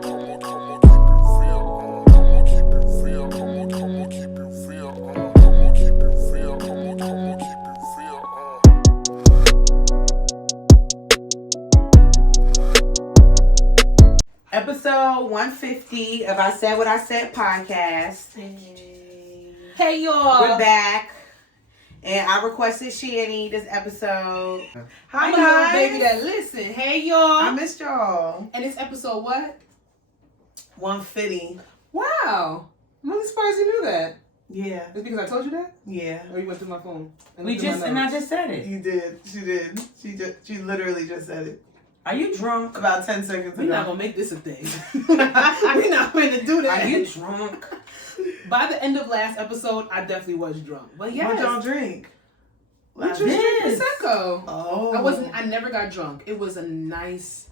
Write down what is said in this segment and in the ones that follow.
Episode 150 of I Said What I Said podcast. Hey y'all. We're back. And I requested Henny this episode. Hi I'm guys. a little baby that listen. Hey y'all. I missed y'all. And it's episode what? 150. Wow. I'm really surprised you knew that. Yeah. It's because I told you that? Yeah. Or you went through my phone? And I just said it. You did. She did. She literally just said it. Are you drunk? About 10 seconds ago. We're not going to make this a thing. We're not going to do that. Are you drunk? By the end of last episode, I definitely was drunk. But yes. What y'all drink? We just drank Prosecco. Oh. I never got drunk. It was a nice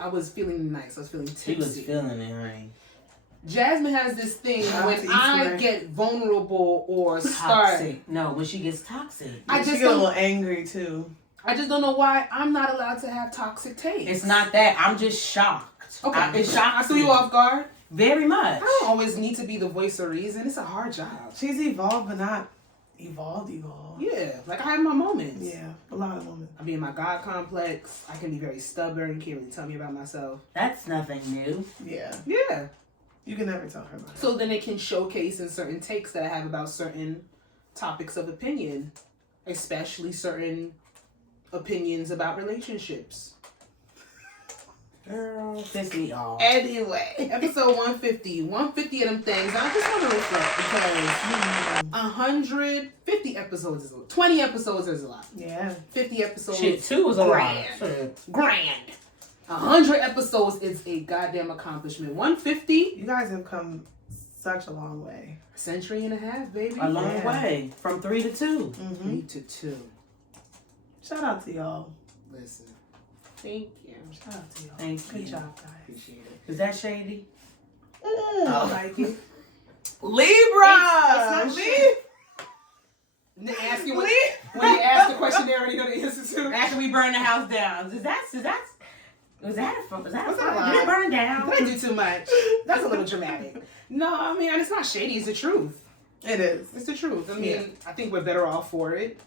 I was feeling nice. I was feeling tipsy. She was feeling it, honey. Jasmine has this thing when I get vulnerable or start. Toxic. No, when she gets toxic. I just get a little angry too. I just don't know why I'm not allowed to have toxic taste. It's not that. I'm just shocked. Okay. It's shocked. I threw you off guard. Very much. I don't always need to be the voice of reason. It's a hard job. She's evolved, but not evolved. Yeah. Like I have my moments. Yeah. A lot of moments. I be in my God complex. I can be very stubborn. You can't really tell me about myself. That's nothing new. Yeah. Yeah. You can never tell her about it. So then it can showcase in certain takes that I have about certain topics of opinion, especially certain opinions about relationships. Girl, piss me off. Anyway, episode 150. 150 of them things. I just want to reflect because 150 episodes is a lot. 20 episodes is a lot. Yeah. 50 episodes. Shit, 2 was a lot. Grand. 100 episodes is a goddamn accomplishment. 150. You guys have come such a long way. A century and a half, baby. A long way. From 3 to 2. Mm-hmm. 3 to 2. Shout out to y'all. Listen. Thank you. Shout out to y'all. Thank Good you. job, guys. Appreciate it. Is that shady? I like it. Libra! It's not ask you when you ask the question, they're already going to answer to. After we burn the house down. Was that a lie? Did it burn down? Did I do too much? That's a little dramatic. No, I mean, it's not shady. It's the truth. It is. It's the truth. I mean, I think we're better off for it.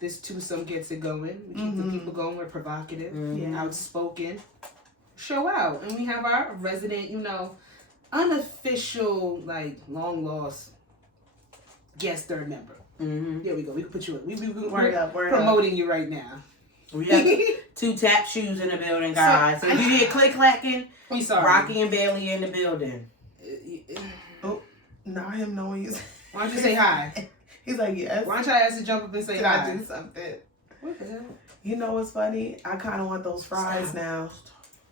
This twosome gets it going. We keep the people going. We're provocative, outspoken. Show out. And we have our resident, unofficial, long lost guest third member. Mm-hmm. There we go. We can put you in. We're promoting you right now. We have 2 tap shoes in the building, guys. So if you hear click-clacking, we sorry. Rocky and Bailey in the building. Not him knowing you. Why don't you say hi? He's like, yes. Why don't I ask to jump up and say Did hi? I do something? What the hell? You know what's funny? I kind of want those fries Stop. now.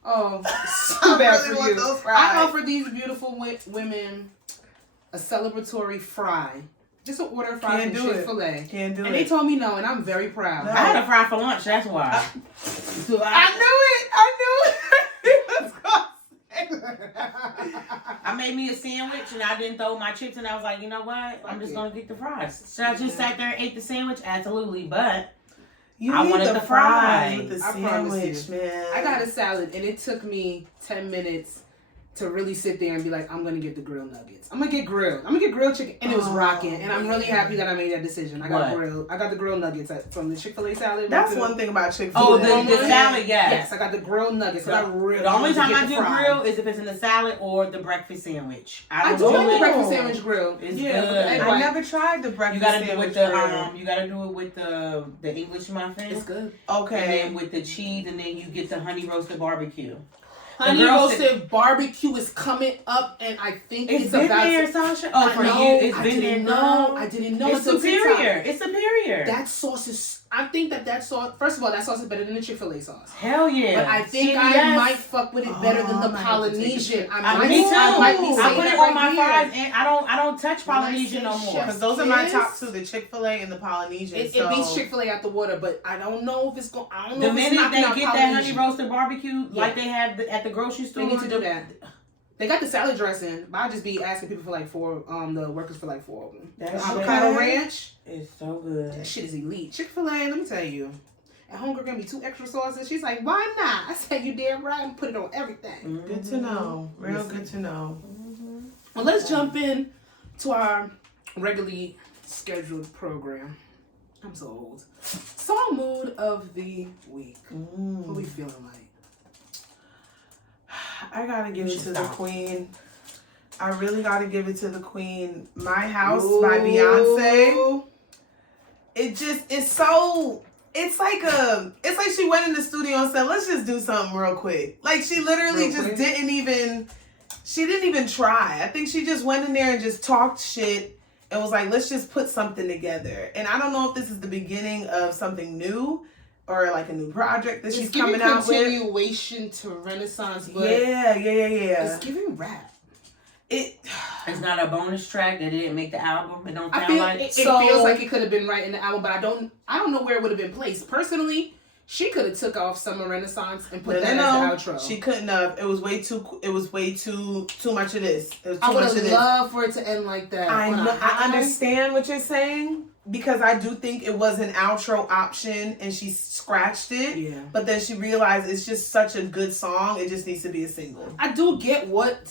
Oh, I too bad really for want you. those fries. I offered these beautiful women a celebratory fry. Just an order of fries Can't from do it. Chick-fil-A. Can't do And it. they told me no, and I'm very proud. No. I had a fry for lunch, that's why. So I knew it. He was gonna I made me a sandwich and I didn't throw my chips and I was like, you know what? I'm just going to get the fries. Should I just sat there and ate the sandwich? Absolutely, but You I need wanted the fries. with the I promise sandwich, you. man. I got a salad, and it took me 10 minutes to really sit there and be like, I'm going to get the grilled nuggets. I'm going to get grilled chicken. And it was rocking. And I'm really happy that I made that decision. I got the grilled nuggets from the Chick-fil-A salad. That's one thing about Chick-fil-A. Oh, the salad, yes. Yes, I got the grilled nuggets. The only time I do grill is if it's in the salad or the breakfast sandwich. I do like the breakfast sandwich grill. It's yeah, good. with the egg I white. never tried the breakfast You gotta do sandwich with the grill. you gotta do it with the English muffin. It's good. Okay. And then with the cheese, and then you get the honey roasted barbecue. Honey roasted barbecue is coming up, and I think it's been about there, to... Sasha. Oh, for you, it's been there. No, I didn't know. It's superior. It's superior. That sauce is... I think that sauce... First of all, that sauce is better than the Chick-fil-A sauce. Hell yeah. But I think I might fuck with it better than the Polynesian. Me too. I might be I put it on my fries. fries, and I don't touch Polynesian no more. Because those are my top two, the Chick-fil-A and the Polynesian. It beats Chick-fil-A out the water, but I don't know if it's going... I don't know The if it's minute they knocking get out that Polynesian. honey roasted barbecue, like they have at the grocery store, They need to do that. They got the salad dressing, but I'll just be asking people for the workers for 4 of them. That The shit avocado ranch. It's so good. That shit is elite. Chick-fil-A, let me tell you. And homegirl gave me 2 extra sauces. She's like, why not? I said, you damn right. I'm put it on everything. Good to know. Real good to know. Well, let's jump in to our regularly scheduled program. I'm so old. Song mood of the week. What we feeling like? I gotta give it to the queen. I really gotta give it to the queen. My House by Beyonce. It's like she went in the studio and said, let's just do something real quick. Like she literally didn't even try. I think she just went in there and just talked shit and was like, let's just put something together. And I don't know if this is the beginning of something new or like a new project that she's coming out with. Continuation to Renaissance, but yeah. It's giving rap. It's not a bonus track that didn't make the album. It don't sound like it feels like it could have been right in the album, but I don't know where it would have been placed. Personally, she could have took off Summer Renaissance and put that as the outro. She couldn't have. It was way too much of this. It was too I would much of have this. loved for it to end like that. I understand what you're saying because I do think it was an outro option and she scratched it. Yeah. But then she realized it's just such a good song. It just needs to be a single. I do get what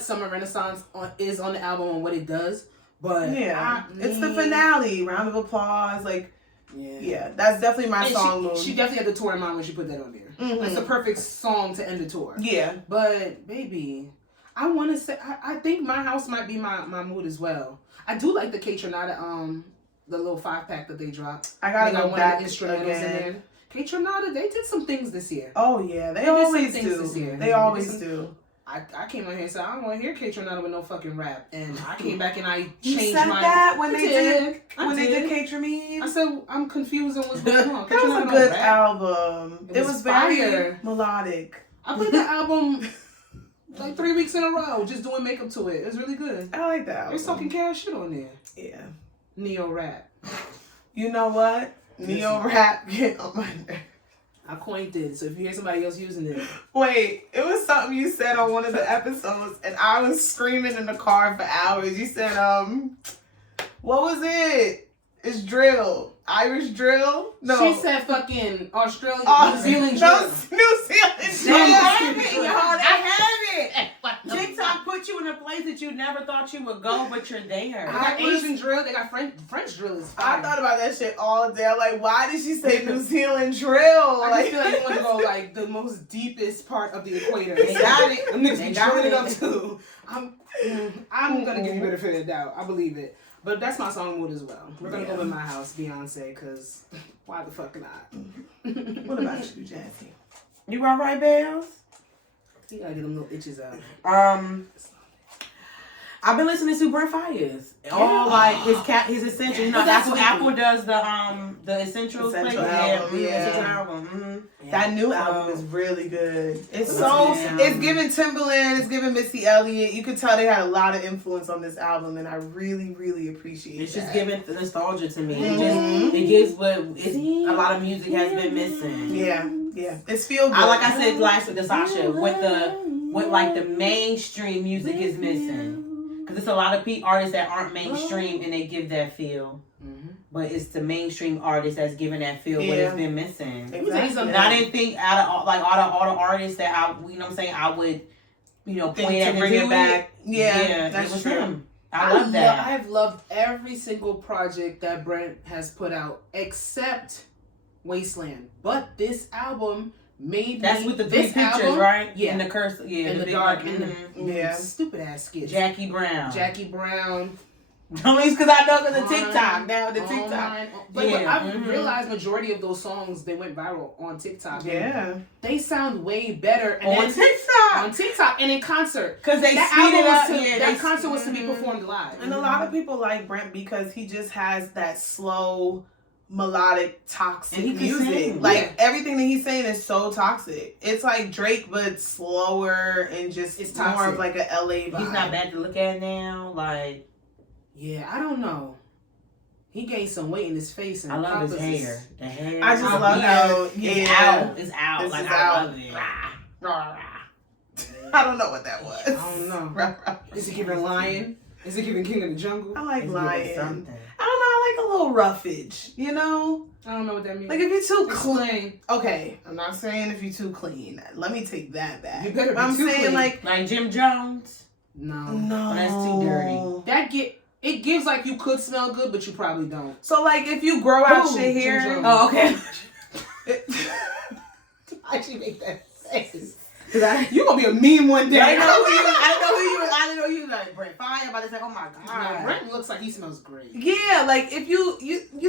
Summer Renaissance is on the album and what it does, but it's the finale. Round of applause, like. Yeah, that's definitely my song mood. She definitely had the tour in mind when she put that on there. It's the perfect song to end the tour. Yeah. But, baby, I want to say, I think My House might be my mood as well. I do like the KAYTRANADA, the little 5-pack that they dropped. I gotta go back the instrumentals again. In there. KAYTRANADA, they did some things this year. Oh, yeah. They always do. This year. They always do. I came on here and said, I don't want to hear KAYTRANADA with no fucking rap. And I came back and I changed you said my... that when they did KAYTRANADA? I said, I'm confused on what's going on. That was a good album. It was very melodic. I played the album like 3 weeks in a row, just doing makeup to it. It was really good. I like that album. There's talking cash shit on there. Yeah. Neo rap. You know what? Neo rap get on my nerves. I coined it, so if you hear somebody else using it. Wait, it was something you said on one of the episodes, and I was screaming in the car for hours. You said, what was it? It's drill. Irish drill? No. She said fucking Australia, New Zealand drill. New Zealand drill. I have it. TikTok put you in a place that you never thought you would go, but you're there. They got Asian drill. They got French drill. Is fire. I thought about that shit all day. I'm like, why did she say New Zealand drill? I just feel like you want to go like the most deepest part of the equator. They got it. Them niggas be drilling it up too. I'm gonna give you benefit of the doubt. I believe it. But that's my song mood as well. We're gonna go with My House, Beyonce, because why the fuck not? What about you, Jazzy? You alright, Bells? You gotta get them little itches out. I've been listening to Brent Fayez. All like his essentials. You know, that's what Apple does the essentials play. Essential album. Mm-hmm. That new album is really good. It's giving Timbaland, it's giving Missy Elliott. You could tell they had a lot of influence on this album, and I really, really appreciate it. It's just giving nostalgia to me. Mm-hmm. It gives a lot of music has been missing. Yeah. It's feel good. Like I said last week to Sasha, what like the mainstream music is missing. Because it's a lot of artists that aren't mainstream and they give that feel. Mm-hmm. But it's the mainstream artists that's giving that feel what it's been missing. Exactly. And I didn't think out of all the artists that I would, point at to bring it back. Yeah, that's true. Him. I love that. I've loved every single project that Brent has put out except Wasteland. But this album made that's with the 3 pictures, album, right? Yeah. And the curse, in the dark, and stupid ass skits. Jackie Brown. Don't because I know because of TikTok. Now the TikTok. But I realized majority of those songs, they went viral on TikTok. Yeah. They sound way better on TikTok and in concert. Because that concert was to be performed live. And a lot of people like Brent because he just has that slow, melodic, toxic music. Everything that he's saying is so toxic. It's like Drake, but slower and just it's more of like a LA vibe. He's not bad to look at now. Yeah, I don't know. He gained some weight in his face. And I love his hair. The hair. I just love how it's out. It's out. This I love it. I don't know what that was. I don't know. Is it giving Lion? Is it giving King of the Jungle? I like Lion. Something. I don't know. I like a little roughage, you know? I don't know what that means. Like if you're too Explain. clean. Okay, I'm not saying if you're too clean. Let me take that back. You better be I'm too saying clean. Like Jim Jones. No, that's too dirty. It gives like you could smell good, but you probably don't. So like if you grow out Ooh, your hair. Jim Jones. Oh, okay. I should make that face. You gonna be a meme one day. I know who you like, Brent. Fine, about to say, oh my god. Brent looks like he smells great. Yeah, like if you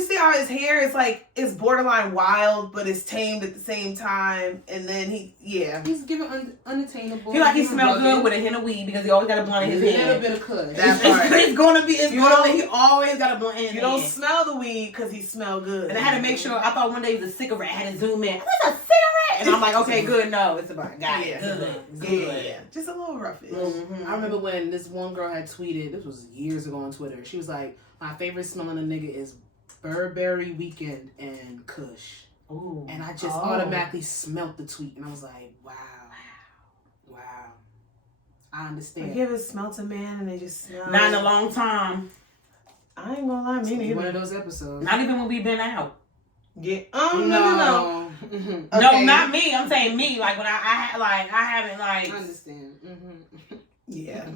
see how his hair is like it's borderline wild, but it's tamed at the same time, and then he's giving unattainable. He like he smells good with a hint of weed because he always got a blunt in his A hand. little bit of cuss. It's gonna be. He always got a blunt in his You hand. don't smell the weed because he smell good. And I had to make sure. I thought one day it was a cigarette. I had to zoom in. That's a cigarette, and I'm like, okay, good. No, it's about got it. Good. Yeah, just a little roughish. Mm-hmm. I remember when this one girl had tweeted. This was years ago on Twitter. She was like, "My favorite smell in a nigga is Burberry Weekend and Kush." Ooh. And I just automatically smelt the tweet, and I was like, "Wow." I understand. Like, you ever smelt a man and they just smell? Not in a long time. I ain't gonna lie, me neither. One of those episodes. Not even when we've been out. Yeah. No. Mm-hmm. No, Okay. not me. I'm saying me. Like when I haven't I like. understand. Mm-hmm. Yeah.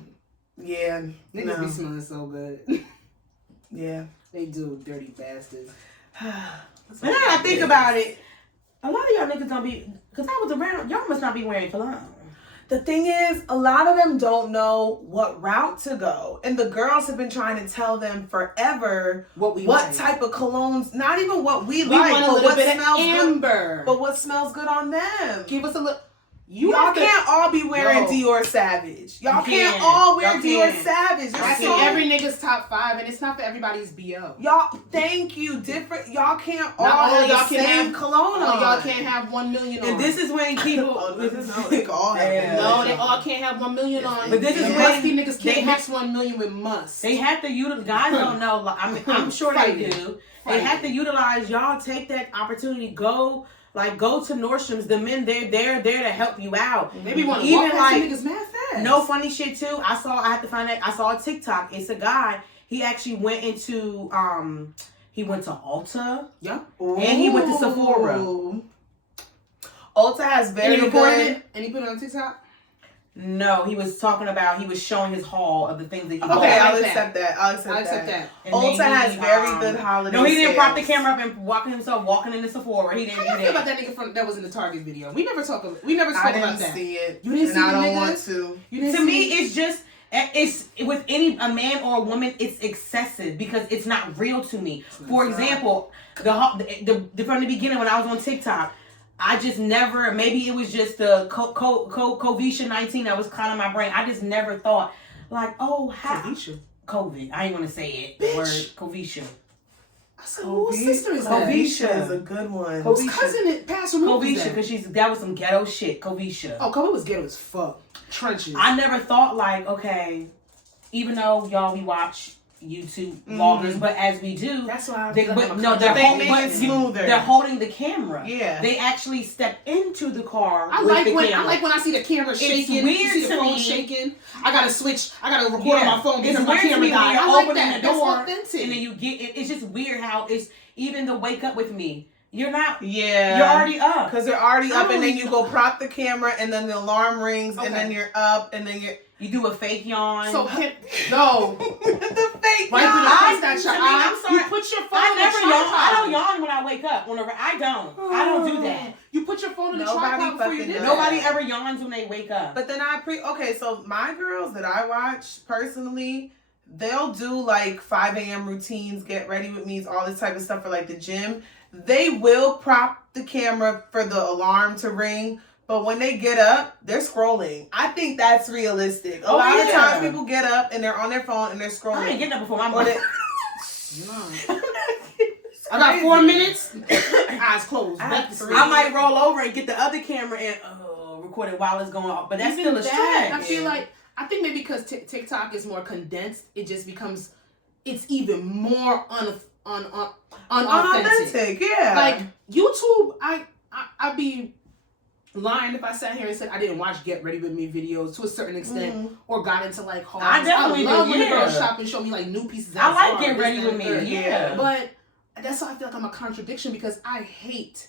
Yeah. Niggas be smelling so good. Yeah. They do, dirty bastards. But now I think about it, a lot of y'all niggas don't be, because I was around, y'all must not be wearing cologne. The thing is, a lot of them don't know what route to go. And the girls have been trying to tell them forever what type of colognes, not even what we like, want a but little what bit smells of amber. good. But what smells good on them. Give us a little. Y'all can't all be wearing Dior Savage. Y'all can't all wear Dior Savage. That's in every nigga's top 5, and it's not for everybody's BO. Y'all, thank you. Different. Y'all can't all have the same cologne on. Y'all can't have 1 million on. And this is when people. They all have. No, they all can't have 1 million on. But this is when musky niggas can't mix 1 million with must. They have to utilize. Guys don't know. Like, I'm sure they do. They have to utilize. Y'all take that opportunity. Go to Nordstrom's. The men, they're there to help you out. Maybe want to even walk past niggas mad fast. No funny shit too. I saw a TikTok. It's a guy. He actually went into he went to Ulta. Yeah. And he went to Sephora. Ulta has very good. And he put it on TikTok? No, he was showing his haul of the things that he bought. Okay, I'll accept that. Ulta has very good holiday. No, he didn't sales. prop the camera up and walking into Sephora. He didn't. How do you feel about that nigga that was in the Target video? We never spoke about that. I didn't see it. You didn't see I the don't nigga? want to. To me, it's just with a man or a woman, it's excessive because it's not real to me. For example, from the beginning when I was on TikTok, I just never, maybe it was just the COVID-19 that was clouding my brain. I just never thought, like, oh, how... COVID. I ain't going to say it. The word COVID. I said, whose sister is that? Kovisha is a good one. Whose cousin passed from Kovisha, because that was some ghetto shit. Kovisha. Oh, COVID was ghetto as fuck. Trenches. I never thought, like, okay, even though y'all, we watch YouTube vloggers, but as we do, that's why they're holding the camera. Yeah, they actually step into the car. I like when I see the camera shaking. It's weird you see the to phone me. shaking. I gotta switch. I gotta record on my phone because it's my weird camera to me died. I like that. The door, that's authentic. And then you get it. It's just weird how it's even the wake up with me. You're not. Yeah. You're already up. Because they're already up, and then you go prop the camera, and then the alarm rings, and then you're up, and then you do a fake yawn. So no. The fake yawn. I'm sorry. You put your phone I on never the yawn. tripod. I don't yawn when I wake up. I don't do that. You put your phone on the tripod before you do that. Nobody ever yawns when they wake up. But then so my girls that I watch personally, they'll do like 5 a.m. routines, get ready with me, all this type of stuff for like the gym. They will prop the camera for the alarm to ring, but when they get up, they're scrolling. I think that's realistic. A lot of times people get up and they're on their phone and they're scrolling. I ain't getting up before my mom. I got 4 minutes. Eyes closed. I might roll over and get the other camera and record it while it's going off. But that's still a stretch. I feel like, I think maybe because TikTok is more condensed, it just becomes, it's even more unauthentic. Yeah. Like YouTube, I be lying if I sat here and said I didn't watch Get Ready With Me videos to a certain extent or got into like hauls. I definitely love do, when the yeah. girls shop and show me like new pieces. I like hard, Get this, Ready that, With and Me, third. yeah. But that's why I feel like I'm a contradiction because I hate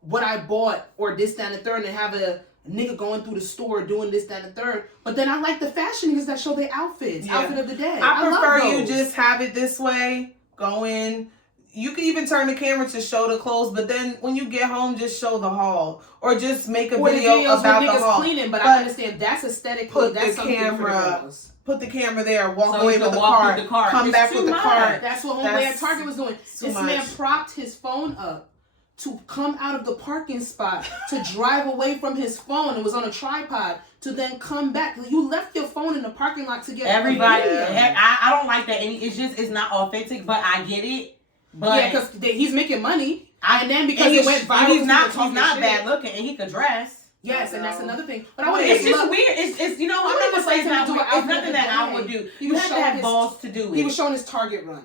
what I bought or this, that, and the third, and have a nigga going through the store doing this, that, and the third. But then I like the fashion niggas that show their outfits, outfit of the day. I prefer love you those. just have it this way, go in. You can even turn the camera to show the clothes, but then when you get home, just show the haul. Or just make a video about the haul. Cleaning, but I understand that's aesthetically, put that's the something camera, for put the camera there, walk So away you with can the walk cart, through the cart. come It's back too with the much. cart. That's what homeboy at Target was doing. This man propped his phone up to come out of the parking spot to drive away from his phone. It was on a tripod to then come back. You left your phone in the parking lot to get everybody. I don't like that. It's not authentic, but I get it. But yeah, because he's making money, and then because it went viral, he's not bad looking, and he could dress. Yes, and that's another thing. But it's just weird. It's you know I'm not gonna say it's not weird. It's nothing that I would do. You have to have balls to do it. He was showing his Target run.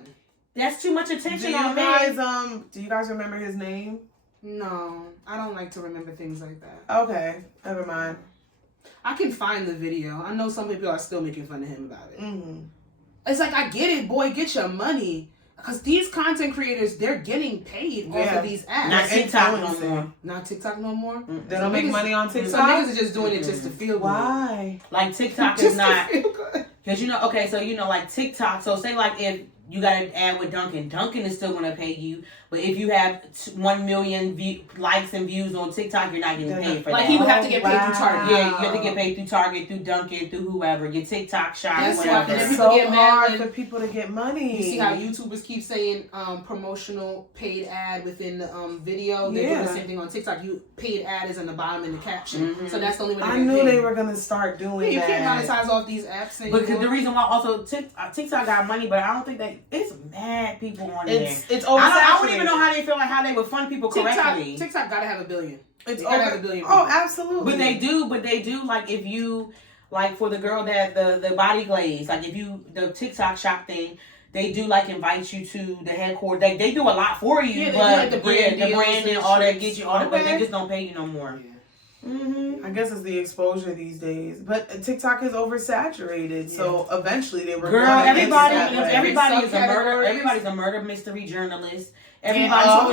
That's too much attention on me. Do you guys remember his name? No, I don't like to remember things like that. Okay, never mind. I can find the video. I know some people are still making fun of him about it. Mm-hmm. It's like, I get it, boy, get your money. Because these content creators, they're getting paid off of these ads. Not TikTok no more. Not TikTok no more? They don't make money on TikTok? Some niggas are just doing it just to feel good. Why? Like TikTok is not... Because like TikTok, so say like if you got an ad with Dunkin', Dunkin' is still going to pay you. But if you have 1 million likes and views on TikTok, you're not getting paid for that. Like he would have to get paid through Target. Yeah, you have to get paid through Target, through Dunkin', through whoever. Your TikTok shop, whatever. It's so hard for people to get money. You see how YouTubers keep saying promotional paid ad within the video? They do the same thing on TikTok. Paid ad is in the bottom in the caption. Mm-hmm. So that's the only way I knew they were going to start doing that. You can't monetize off these apps anymore. Because the reason why also TikTok got money, but I don't think that it's mad people on there. It's oversaturated. I don't even know how they feel like how they would fund people correctly. TikTok gotta have 1 billion. It's gotta have 1 billion. Oh, absolutely. But they do like if you like for the girl that the body glaze, like if you the TikTok shop thing, they do like invite you to the headquarters. They do a lot for you, yeah, but like the brand and all that get you all that, but they just don't pay you no more. Yeah. Mm-hmm. I guess it's the exposure these days, but TikTok is oversaturated. So eventually they were. Girl, everybody's a murder mystery journalist. Everybody's a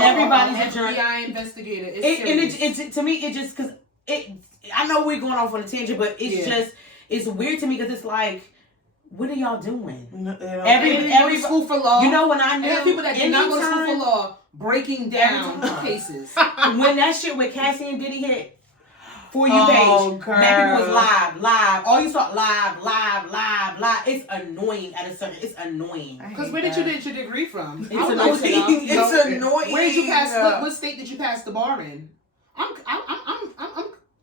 journalist. FBI investigator. It's to me, it just because it. I know we're going off on a tangent, but it's just it's weird to me because it's like, what are y'all doing? Every school for law. You know when I knew people that did not go to school for law breaking down cases. When that shit with Cassie and Diddy hit. For you page. Girl. Mad people was live. All you saw live. It's annoying it's annoying. Because where did you get your degree from? It's annoying. It's annoying. Where did you pass? What state did you pass the bar in?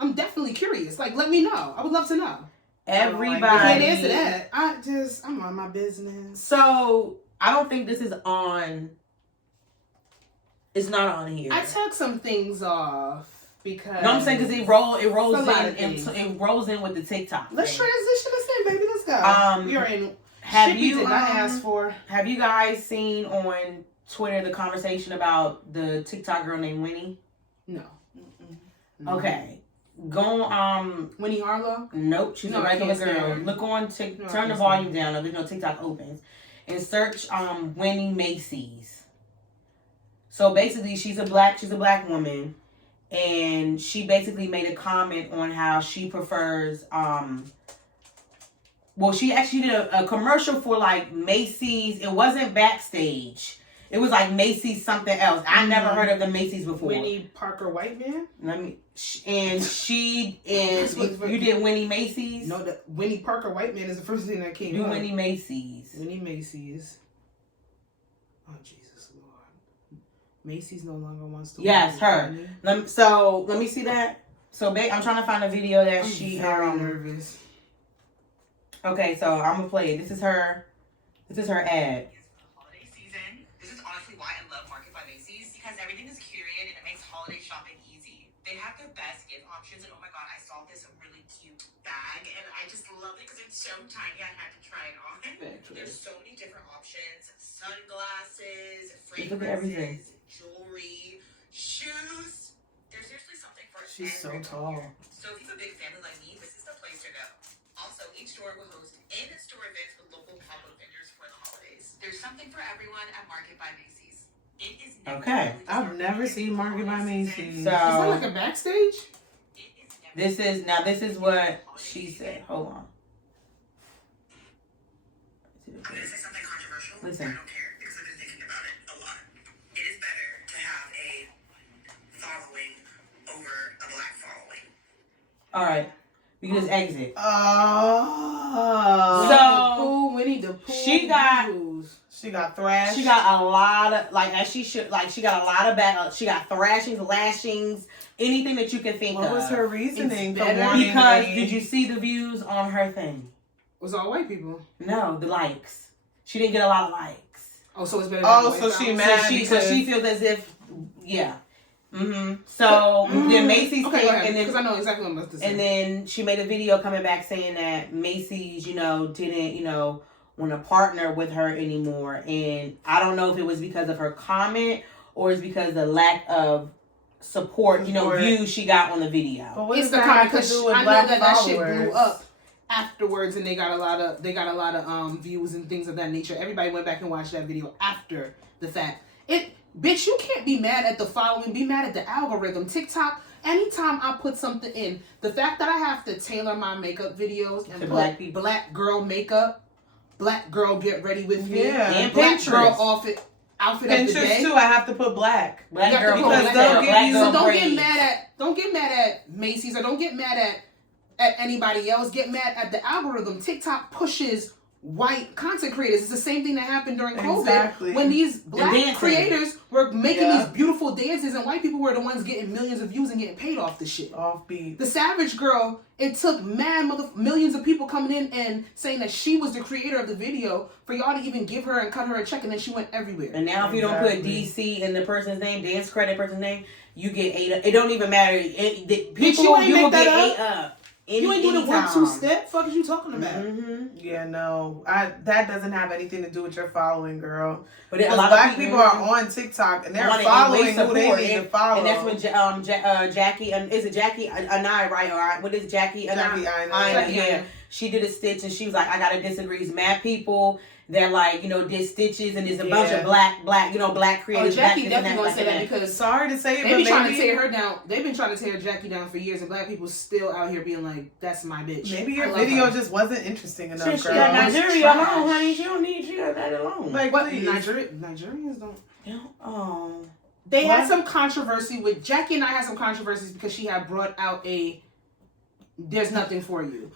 I'm definitely curious. Like, let me know. I would love to know. Everybody. I can't answer that. I'm on my business. So I don't think this is on. It's not on here. I took some things off. Because no, I'm saying because it rolls in with the TikTok. Let's transition us in, baby. Let's go. You're in. Have you did not ask for? Have you guys seen on Twitter the conversation about the TikTok girl named Winnie? No. Okay. Go Winnie Harlow? Nope, she's a regular girl. Look on turn the volume down. There's no TikTok opens, and search Winnie Macy's. So basically, she's a black woman. And she basically made a comment on how she prefers, she actually did a commercial for like Macy's. It wasn't Backstage. It was like Macy's something else. I never heard of the Macy's before. Winnie Parker Whiteman? You did Winnie Macy's? No, the Winnie Parker Whiteman is the first thing that came up. Winnie Macy's. Winnie Macy's. Oh, Jesus. Macy's no longer wants to. Yes, her. Let me see that. So, babe, I'm trying to find a video that I'm she. very nervous. Okay, so I'm gonna play it. This is her ad. Holiday season. This is honestly why I love Market by Macy's because everything is curated and it makes holiday shopping easy. They have the best gift options, and oh my god, I saw this really cute bag, and I just love it because it's so tiny. I had to try it on. There's so many different options: sunglasses, fragrances, jewelry, shoes. There's seriously something for She's so everyone tall. here. So if you have a big family like me, this is the place to go. Also, each store will host in-store events with local pop-up vendors for the holidays. There's something for everyone at Market by Macy's. It is never Okay. really I've never seen Market by Is Macy's. that So like a backstage? this is what she said. Hold on. I'm going to say something controversial. Listen. I don't care because I've been thinking about it a lot. It is better to have a following over a black following. All right. We can just exit. Oh. Winnie the Pooh. She got She got thrashed. She got a lot of, like, as she should, like, she got a lot of back. She got thrashings, lashings, anything that you can think What of. was her reasoning for better wanting Because a- did you see the views on her thing? It was all white people. No, the likes. She didn't get a lot of likes. Oh, so it's better. Oh, than so white she folks? mad So she because- feels as if, yeah. So then Macy's Okay, came, go ahead, and because I then know exactly what I'm about to say. and then she made a video coming back saying that Macy's, didn't, want to partner with her anymore. And I don't know if it was because of her comment or it's because the lack of support, views she got on the video. But what It's does the that comment have to because do with I know black that shit followers? blew up afterwards, and they got a lot of views and things of that nature. Everybody went back and watched that video after the fact. Bitch, you can't be mad at the following. Be mad at the algorithm. TikTok. Anytime I put something in, the fact that I have to tailor my makeup videos and To put black people. black girl makeup, black girl get ready with me, Yeah. And black Pinterest. girl outfit of the Pinterest day. too. I have to put black. Black You got girl, to black because girl, they'll give black you- girl So don't braids. get mad at Macy's, or don't get mad at anybody else. Get mad at the algorithm. TikTok pushes white content creators. It's the same thing that happened during COVID Exactly. when these black dancing. creators were making Yeah. these beautiful dances, and white people were the ones getting millions of views and getting paid off the shit. Offbeat. The Savage Girl, it took millions of people coming in and saying that she was the creator of the video for y'all to even give her and cut her a check, and then she went everywhere. And now if you don't put Exactly. DC in the person's name, dance credit person's name, you get 8 up. It don't even matter. you ain't You will make that get up? 8 up. You ain't doing a 1-2 step? Fuck is you talking about? Mm-hmm. Yeah, no. That doesn't have anything to do with your following, girl. But a Because lot black of people are on TikTok and they're wanna following erase who they support. need to follow. And that's when Jackie, is it Jackie Anai, right? Or what is Jackie Anai? Jackie Aina. Jackie Yeah. Aina. She did a stitch and she was like, I gotta disagree. It's mad people that did stitches, and there's a bunch of black Oh, creators. Jackie black definitely gonna say that because Sorry to say it, they but be trying to maybe, tear her down. They've been trying to tear Jackie down for years, and black people still out here being like, "That's my bitch." maybe I your love video her. just wasn't interesting enough, She girl. got Nigeria Nigeria trash. alone, honey. She don't need you got that alone. Like, What please. Nigerians don't. Oh. They What? had some controversy with Jackie and I had some controversies because she had brought out "There's Nothing for You."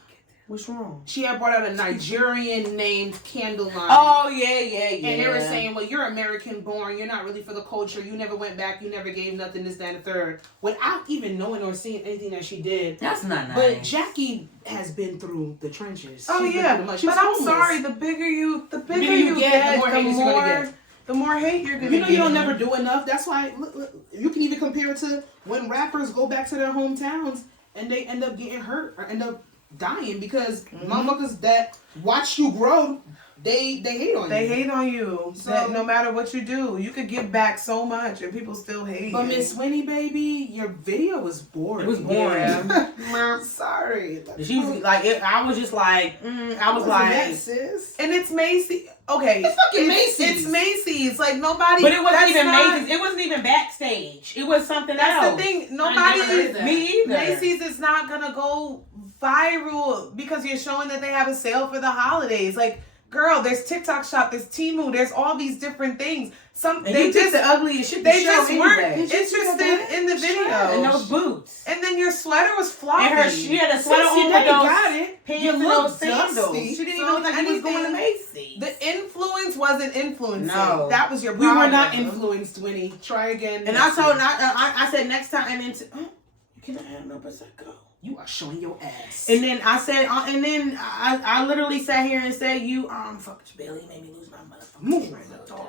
What's wrong? She had brought out a Nigerian named candle line. Oh yeah. And they were saying, well, you're American born. You're not really for the culture. You never went back. You never gave nothing, this, that, and the third. Without even knowing or seeing anything that she did. That's not nice. But Jackie has been through the trenches. Oh She's been yeah, through the mud. She but was I'm homeless. sorry. The bigger you get, the more haters you're gonna get. The more hate you're gonna You get. know you don't never do enough. That's why look, you can even compare it to when rappers go back to their hometowns and they end up getting hurt or end up dying because motherfuckers that watch you grow, they hate on you. They hate on you. So- That no matter what you do, you could give back so much and people still hate. But Miss Winnie, baby, your video was boring. It was boring. Yeah. I'm sorry. She was like, I was just like, I was like, that, sis. And it's Macy's. Okay. It's fucking Macy's. It's Macy's. Like nobody. but it wasn't that's even not- Macy's. It wasn't even backstage. It was something That's else. the thing. never Nobody heard is that. Me either. Macy's is not gonna go viral because you're showing that they have a sale for the holidays. Like, girl, there's TikTok Shop, there's Temu, there's all these different things. And you just the ugliest shit. they just weren't anyway. interested in the video. And those boots. And then your sweater was floppy. And she had a sweater Sissy, on with they those got it. pants You and look those sandals. dusty. She didn't So even look like she was going to anything- Macy's. The influence wasn't influencing. No. That was your We problem. were not influenced, Winnie. Try again. And I told, I said next time, and then you cannot have no Prosecco. you are showing your ass. And then I said, and then I literally sat here and said, you fuck your belly, made me lose my motherfucking Move right now, dog.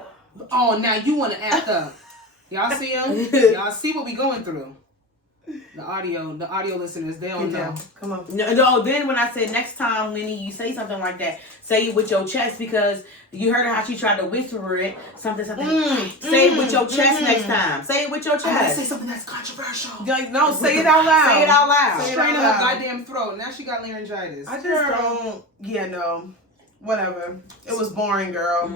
Oh, now you want to act up. Y'all see him? Y'all see what we going through? The audio listeners, they don't know. Come on. No, then when I said next time, Winnie, you say something like that, say it with your chest, because you heard how she tried to whisper it. Something. Say it with your chest next time. Say it with your chest. I gotta say something that's controversial. Like, no, say it out loud. Say it out loud. Straining her goddamn throat. Now she got laryngitis. I just don't. Yeah, no. Whatever. It was boring, girl.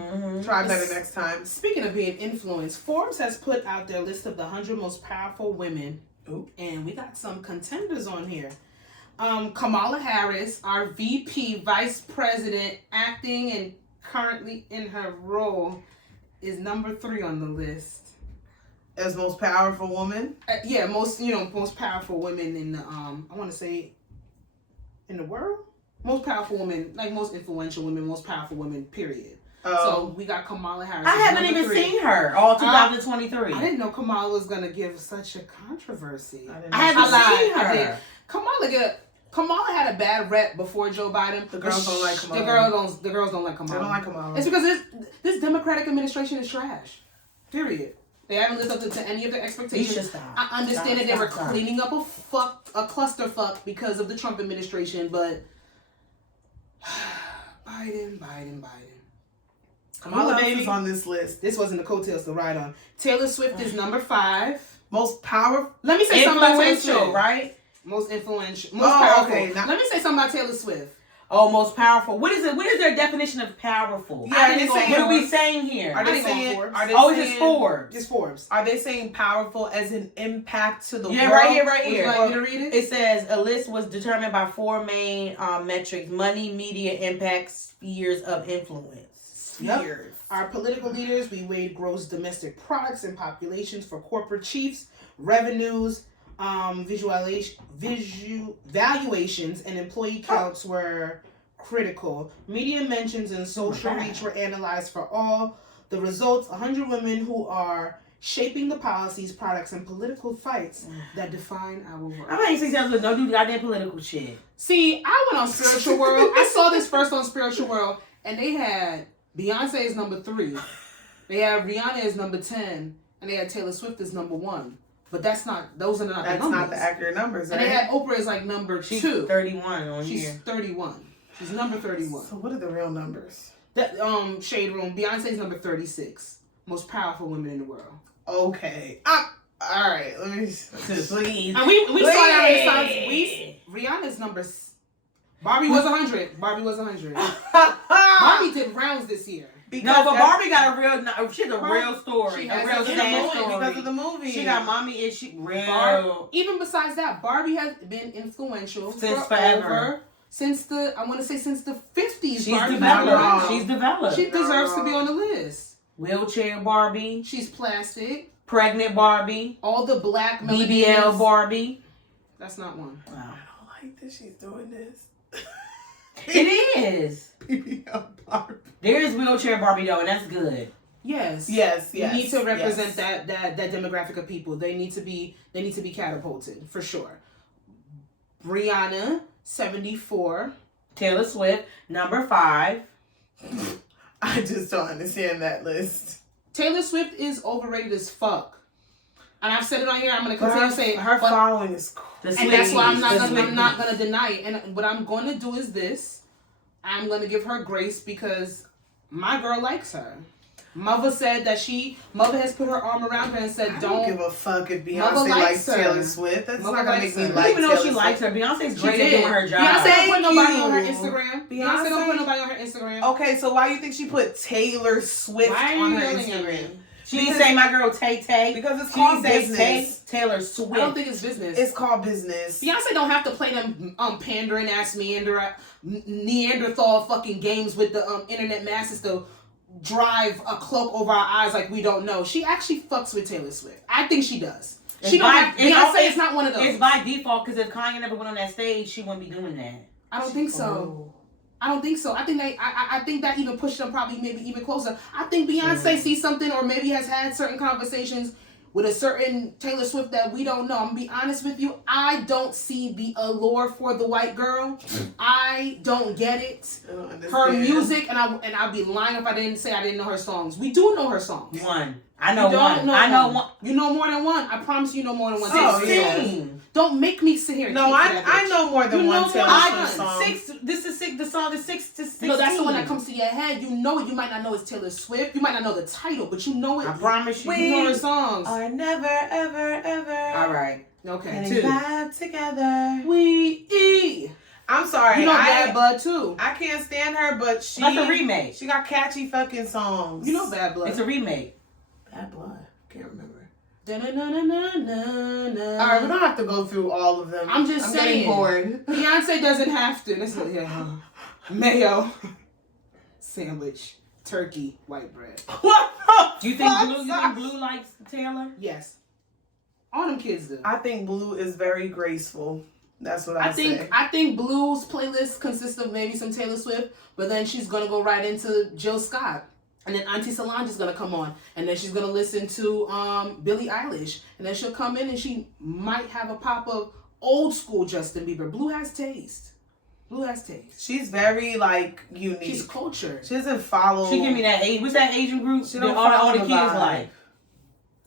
Try better next time. Speaking of being influenced, Forbes has put out their list of the 100 most powerful women. Ooh. And we got some contenders on here. Kamala Harris, our VP, Vice President, acting and currently in her role, is number 3 on the list. As most powerful woman? Yeah, most powerful women in the, I want to say, in the world? Most powerful women, like most influential women, most powerful women, period. So we got Kamala Harris. I haven't even seen her all 2023. I didn't know Kamala was going to give such a controversy. I haven't seen her. Kamala had a bad rep before Joe Biden. The girls don't like Kamala. The girls don't like Kamala. They don't like Kamala. It's because this Democratic administration is trash. Period. They haven't lived up to any of their expectations. I understand that they were cleaning up a clusterfuck because of the Trump administration, but Biden. Kamala is on this list. This wasn't the coattails to ride on. Taylor Swift is number 5. Most powerful. Let me say something about Taylor Swift. Right? Most influential. Most powerful. Okay. Let me say something about Taylor Swift. Oh, most powerful. What is it? What is their definition of powerful? Yeah, what are we saying here? Are they saying Forbes? It's Forbes. It's Forbes. Are they saying powerful as an impact to the world? Yeah, right here. Would you like me to read it? It says a list was determined by 4 main metrics: money, media, impact, spheres of influence. Yep. Our political leaders, we weighed gross domestic products and populations for corporate chiefs, revenues, valuations, and employee counts were critical. Media mentions and social reach were analyzed for all. The results: 100 women who are shaping the policies, products, and political fights that define our world. I'm like 6 years old. Don't do goddamn political shit. See, I went on Spiritual World. I saw this first on Spiritual World, and they had Beyonce is number 3. They had Rihanna as number 10, and they had Taylor Swift as number 1. But those are not the numbers. That's not the accurate numbers, right? And they had Oprah as like number 2. She's 31 on She's here. 31. She's number 31. So what are the real numbers? That Shade Room. Beyonce's number 36. Most powerful women in the world. Okay. All right. Let me Please. And we saw that in Rihanna's number. Barbie was 100. Barbie did rounds this year. But Barbie got a real. She's a real story. She A has real stand story because of the movie. She got mommy issue. Real. Even besides that, Barbie has been influential since forever. Since the 50s. She's Barbie developed. She's developed. She deserves to be on the list. Wheelchair Barbie. She's plastic. Pregnant Barbie. All the black BBL Barbie. That's not one. Wow. I don't like that she's doing this. It is. BBL Barbie. There is Wheelchair Barbie though, and that's good. Yes. You need to represent that demographic of people. They need to be catapulted for sure. Rihanna, 74. Taylor Swift, number 5. I just don't understand that list. Taylor Swift is overrated as fuck. And I've said it on here. I'm going to continue to say it. Her following is cool. And that's why I'm not going to deny it. And what I'm going to do is this. I'm going to give her grace because my girl likes her. Mother said that Mother has put her arm around her and said, I don't give a fuck if Beyonce likes Taylor Swift. That's Mother not going to make me her. like even though she likes her, Beyonce's great at doing her job. Beyonce don't put nobody on her Instagram. Beyonce don't put nobody on her Instagram. Okay, so why do you think she put Taylor Swift on her Instagram? She didn't say my girl Tay Tay. Because it's called business. Taylor Swift. I don't think it's business. It's called business. Beyonce don't have to play them pandering ass Neanderthal fucking games with the internet masses to drive a cloak over our eyes like we don't know. She actually fucks with Taylor Swift. I think she does. Beyonce is not one of those. It's by default because if Kanye never went on that stage, she wouldn't be doing that. I don't think so. I don't think so. I think that even pushed them probably maybe even closer. I think Beyonce sees something or maybe has had certain conversations with a certain Taylor Swift that we don't know. I'm gonna be honest with you. I don't see the allure for the white girl. I don't get it. Her music, and I'd be lying if I didn't say I didn't know her songs. We do know her songs. One. I know one. I know one. You know more than one. I promise you know more than one. 16. Don't make me sit here and no, I know more than one Taylor Swift song. The song is 6 to 16. No, that's the one that comes to your head. You know it. You might not know it's Taylor Swift. You might not know the title, but you know it. I promise you. You know her songs. Are never, ever, ever. All right. Okay. Two. Back together. I'm sorry. You know Bad Blood too. I can't stand her, but she. That's a remake. She got catchy fucking songs. You know Bad Blood. It's a remake. Bad Blood. Can't remember. All right, we don't have to go through all of them. I'm just saying. Getting bored. Beyonce doesn't have to. Mayo, sandwich, turkey, white bread. What? Do you think Blue likes Taylor? Yes. All them kids do. I think Blue is very graceful. That's what I say. I think Blue's playlist consists of maybe some Taylor Swift, but then she's gonna go right into Jill Scott. And then Auntie Solange is going to come on. And then she's going to listen to Billie Eilish. And then she'll come in and she might have a pop of old school Justin Bieber. Blue has taste. She's very, like, unique. She's culture. She doesn't follow. She give me that age. What's that Asian group? She don't all the follow kids the like.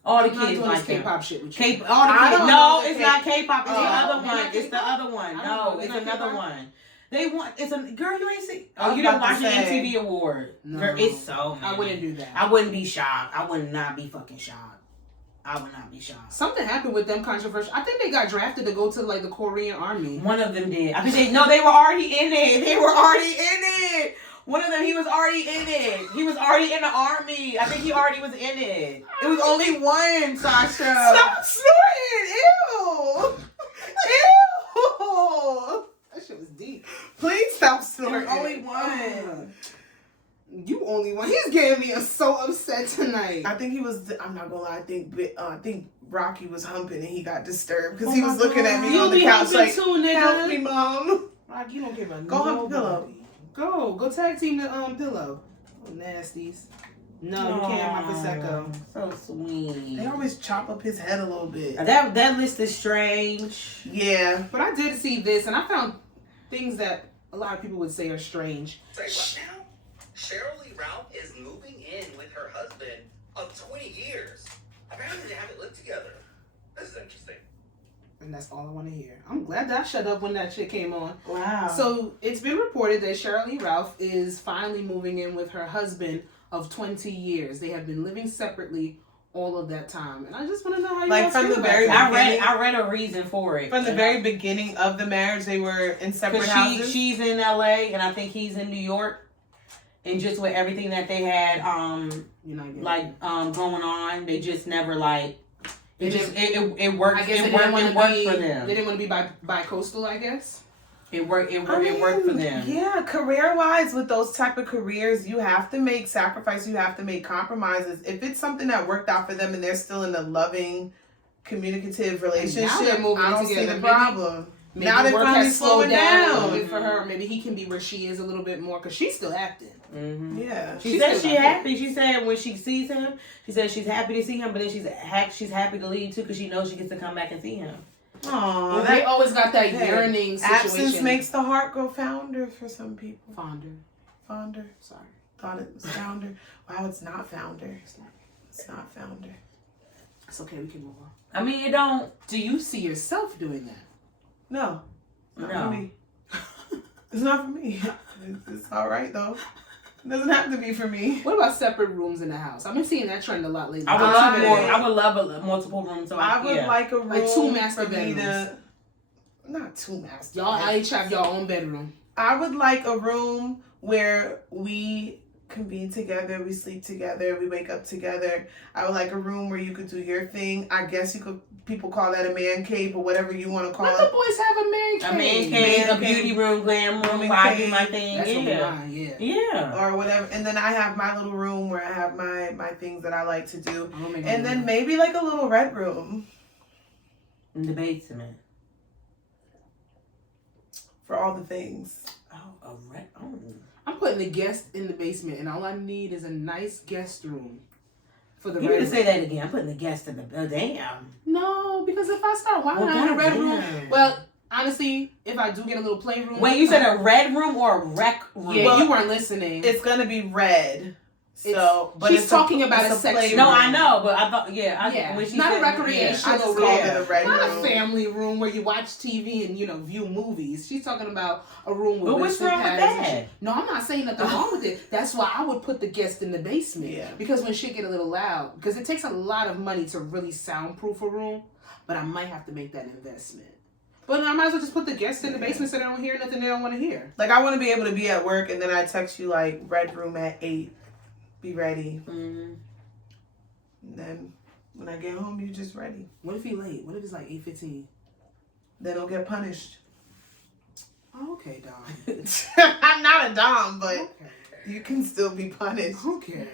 All the kids like K-pop shit with you. All the kids. No, it's not K-pop. It's the other It's one. not It's the other one. No, it's another one. They want, it's a girl, you ain't see. Oh, you didn't watch the MTV Award. No. Girl, it's so many. I wouldn't do that. I wouldn't be shocked. I would not be fucking shocked. I would not be shocked. Something happened with them controversial. I think they got drafted to go to like the Korean army. One of them did. I think they were already in it. One of them, he was already in it. He was already in the army. I think he already was in it. It was only one, Sasha. Stop snorting! Ew! Ew! That shit was deep. Please stop snorting. There was only one. You only one. He's getting me so upset tonight. I think he was. I'm not gonna lie. I think Rocky was humping and he got disturbed because he was looking at me on the couch like, too, nigga. "Help me, mom." Rocky, you don't care about Go hump the pillow. Go tag team the pillow. Oh, nasties. No, you can't have my Prosecco. So sweet. They always chop up his head a little bit. That list is strange. Yeah, but I did see this, and I found things that a lot of people would say are strange. Say what now? Cheryl Lee Ralph is moving in with her husband of 20 years. Apparently they haven't lived together. This is interesting. And that's all I want to hear. I'm glad that I shut up when that shit came on. wow. So it's been reported that Cheryl Lee Ralph is finally moving in with her husband of 20 years. They have been living separately all of that time. And I just want to know how you guys feel about that. I read a reason for it. From the very beginning of the marriage, they were in separate houses. She's in LA and I think he's in New York. And just with everything that they had going on, they just never it worked. It worked for them. They didn't want to be bi-coastal, I guess. It worked for them. Yeah, career-wise, with those type of careers, you have to make sacrifices. You have to make compromises. If it's something that worked out for them and they're still in a loving, communicative relationship, I don't see the problem. Maybe now they're finally slowing down. A little bit for her. Maybe he can be where she is a little bit more because she's still acting. Mm-hmm. Yeah, she said she's happy. She said when she sees him, she said she's happy to see him, but then she's happy to leave too because she knows she gets to come back and see him. Aww, they always got that yearning situation. Absence makes the heart grow founder for some people. Fonder. Sorry. Thought it was founder. Wow, it's not founder. It's not founder. It's okay, we can move on. I mean, you don't. Do you see yourself doing that? No. Not for me. It's not for me. It's all right, though. It doesn't have to be for me. What about separate rooms in the house? I've been seeing that trend a lot lately. I would love a multiple room. So I would like a room like 2 master bedrooms. Not 2 master. Y'all each have your own bedroom. I would like a room where we convene together, we sleep together, we wake up together. I would like a room where you could do your thing. I guess people call that a man cave or whatever you want to call it. Let the boys have a man cave. A man cave, a beauty room, glam room, I do my thing. That's yeah. Or whatever. And then I have my little room where I have my things that I like to do. And then maybe like a little red room. In the basement. For all the things. Oh, a red. Oh. I'm putting a guest in the basement, and all I need is a nice guest room. for the You red need to room. say that again. I'm putting the guest in the damn. No, because if I start wilding in the red room, well, honestly, if I do get a little playroom. Wait, you said a red room or a rec room? Yeah, Well, you weren't listening. It's gonna be red. So, but she's it's talking about it's a section. No, I know, but I thought, when she not said, a recreational I just room, called it a red not room. a family room where you watch TV and view movies. She's talking about a room with. But what's wrong with that? No, I'm not saying nothing wrong with it. That's why I would put the guest in the basement. Yeah. Because when shit get a little loud, because it takes a lot of money to really soundproof a room, but I might have to make that investment. But I might as well just put the guests in the basement so they don't hear nothing they don't want to hear. Like, I want to be able to be at work and then I text you, like, red room at 8. Be ready. Mm-hmm. And then when I get home, you just ready. What if he late? What if it's like 8:15? Then I'll get punished. Oh, okay, Dom. I'm not a dom, but Okay. you can still be punished. Okay.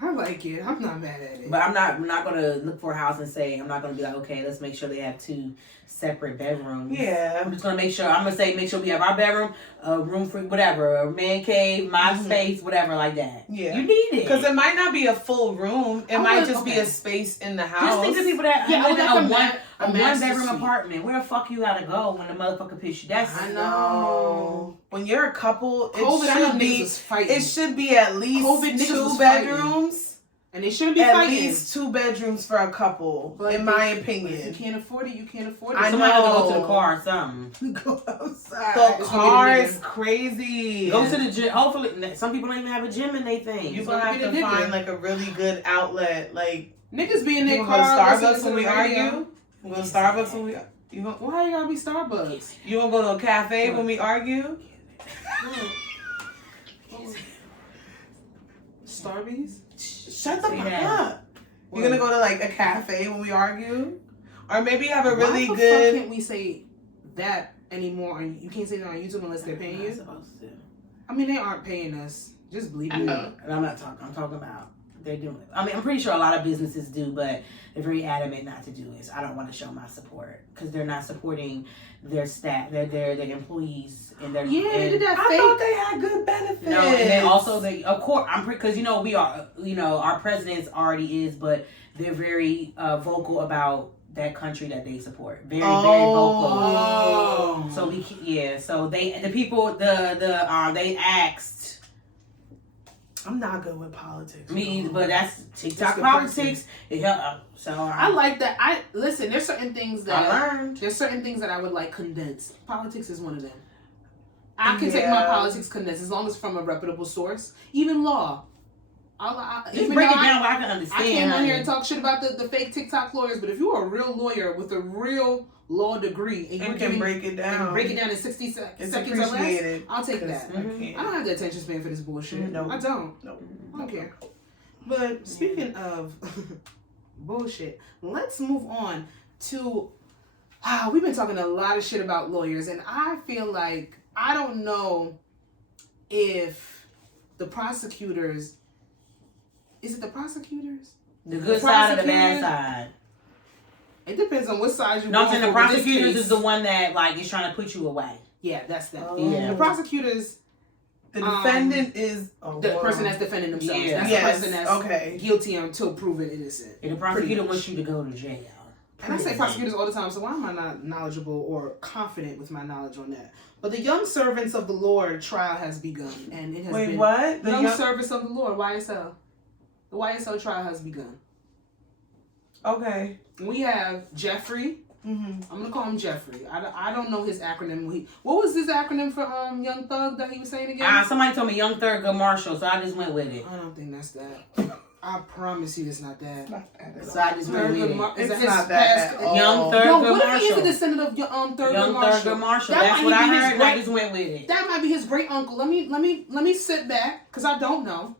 I like it. I'm not mad at it. But I'm not gonna look for a house and say I'm not gonna be like, okay, let's make sure they have 2 separate bedrooms. Yeah. I'm just gonna make sure. I'm gonna say make sure we have our bedroom, a room for whatever, a man cave, my space, whatever, like that. Yeah. You need it Because it might not be a full room. It might just be okay. a space in the house. Just think of people that Yeah, live in like a a one master bedroom suite. apartment. Where the fuck you gotta go when the motherfucker picks you? That's I know. When you're a couple, COVID, I know it should niggas be was fighting. it should be at least COVID, niggas 2 was fighting. bedrooms. And they shouldn't be At fighting. least 2 bedrooms for a couple, But in my if you opinion. can't afford it, you can't afford it. I somebody has to go to know. the car or something. Go outside. The It's car gonna be is crazy. Go to the gym. Hopefully, some people don't even have a gym in they thing. You're It's gonna gonna have be to the find nigga. like a really good outlet. Like, niggas be in you their gonna car. go to Starbucks listening when we to the radio. argue? You go to Starbucks when we you gonna Why you gotta be Starbucks? you gonna go to a cafe when we argue? Starbies? Shut the Say fuck that. up. You're gonna go to like a cafe when we argue, or maybe have a Why really the fuck good. can't we say that anymore? And you can't say that on YouTube unless they're paying you. I mean, they aren't paying us. Just believe And it. I'm not talking. I'm talking about they're doing it. I mean, I'm pretty sure a lot of businesses do, but they're very adamant not to do it. I don't want to show my support because they're not supporting their staff, their employees, and their Yeah, they did that I fake. thought they had good benefits. No, and then also of course, because we are, our president's already is, but they're very vocal about that country that they support. Very, very vocal. Oh. So so the people, they asked I'm not good with politics. me, no. but that's TikTok the politics. It helped. So I like that. Listen. There's certain things that I learned. There's certain things that I would like condensed. Politics is one of them. I can take my politics condensed as long as from a reputable source. Even law. Just Even break it though down where I can understand. I came on here honey. and talk shit about the fake TikTok lawyers, but if you're a real lawyer with a real law degree and you can break it down. break it down in 60 It's seconds or less, appreciated. I'll take that. I I can't. don't have the attention span for this bullshit. No. I don't. No. I don't care. But speaking of bullshit, let's move on to. We've been talking a lot of shit about lawyers, and I feel like I don't know if the prosecutors. Is it the prosecutors? The good side or the bad side. It depends on what side you're No, I'm saying the for with this prosecutors case. is the one that is trying to put you away. Yeah, that's that. Yeah. The prosecutors, The defendant is the person that's defending themselves. Yeah. That's Yes, the person that's okay. guilty until proven innocent. And the prosecutor much. wants you to go to jail. And I say prosecutors all the time, so why am I not knowledgeable or confident with my knowledge on that? But the Young Servants of the Lord trial has begun, and it has Wait, been what? The Young Servants of the Lord, YSL. The YSL trial has begun. Okay. We have Jeffrey. Mm-hmm. I'm gonna call him Jeffrey. I don't know his acronym. What was his acronym for Young Thug that he was saying again? Somebody told me Young Thurgood Marshall, so I just went with it. I don't think that's that. I promise you, it's not that. So I just went with it. Is that It's his not that past? at all. Young No, Thurgood what if he is a Marshall. descendant of Thurgood Young Marshall? Thurgood Marshall. That That's might what I be his heard, and I great- just went with it. That might be his great uncle. Let me sit back because I don't know.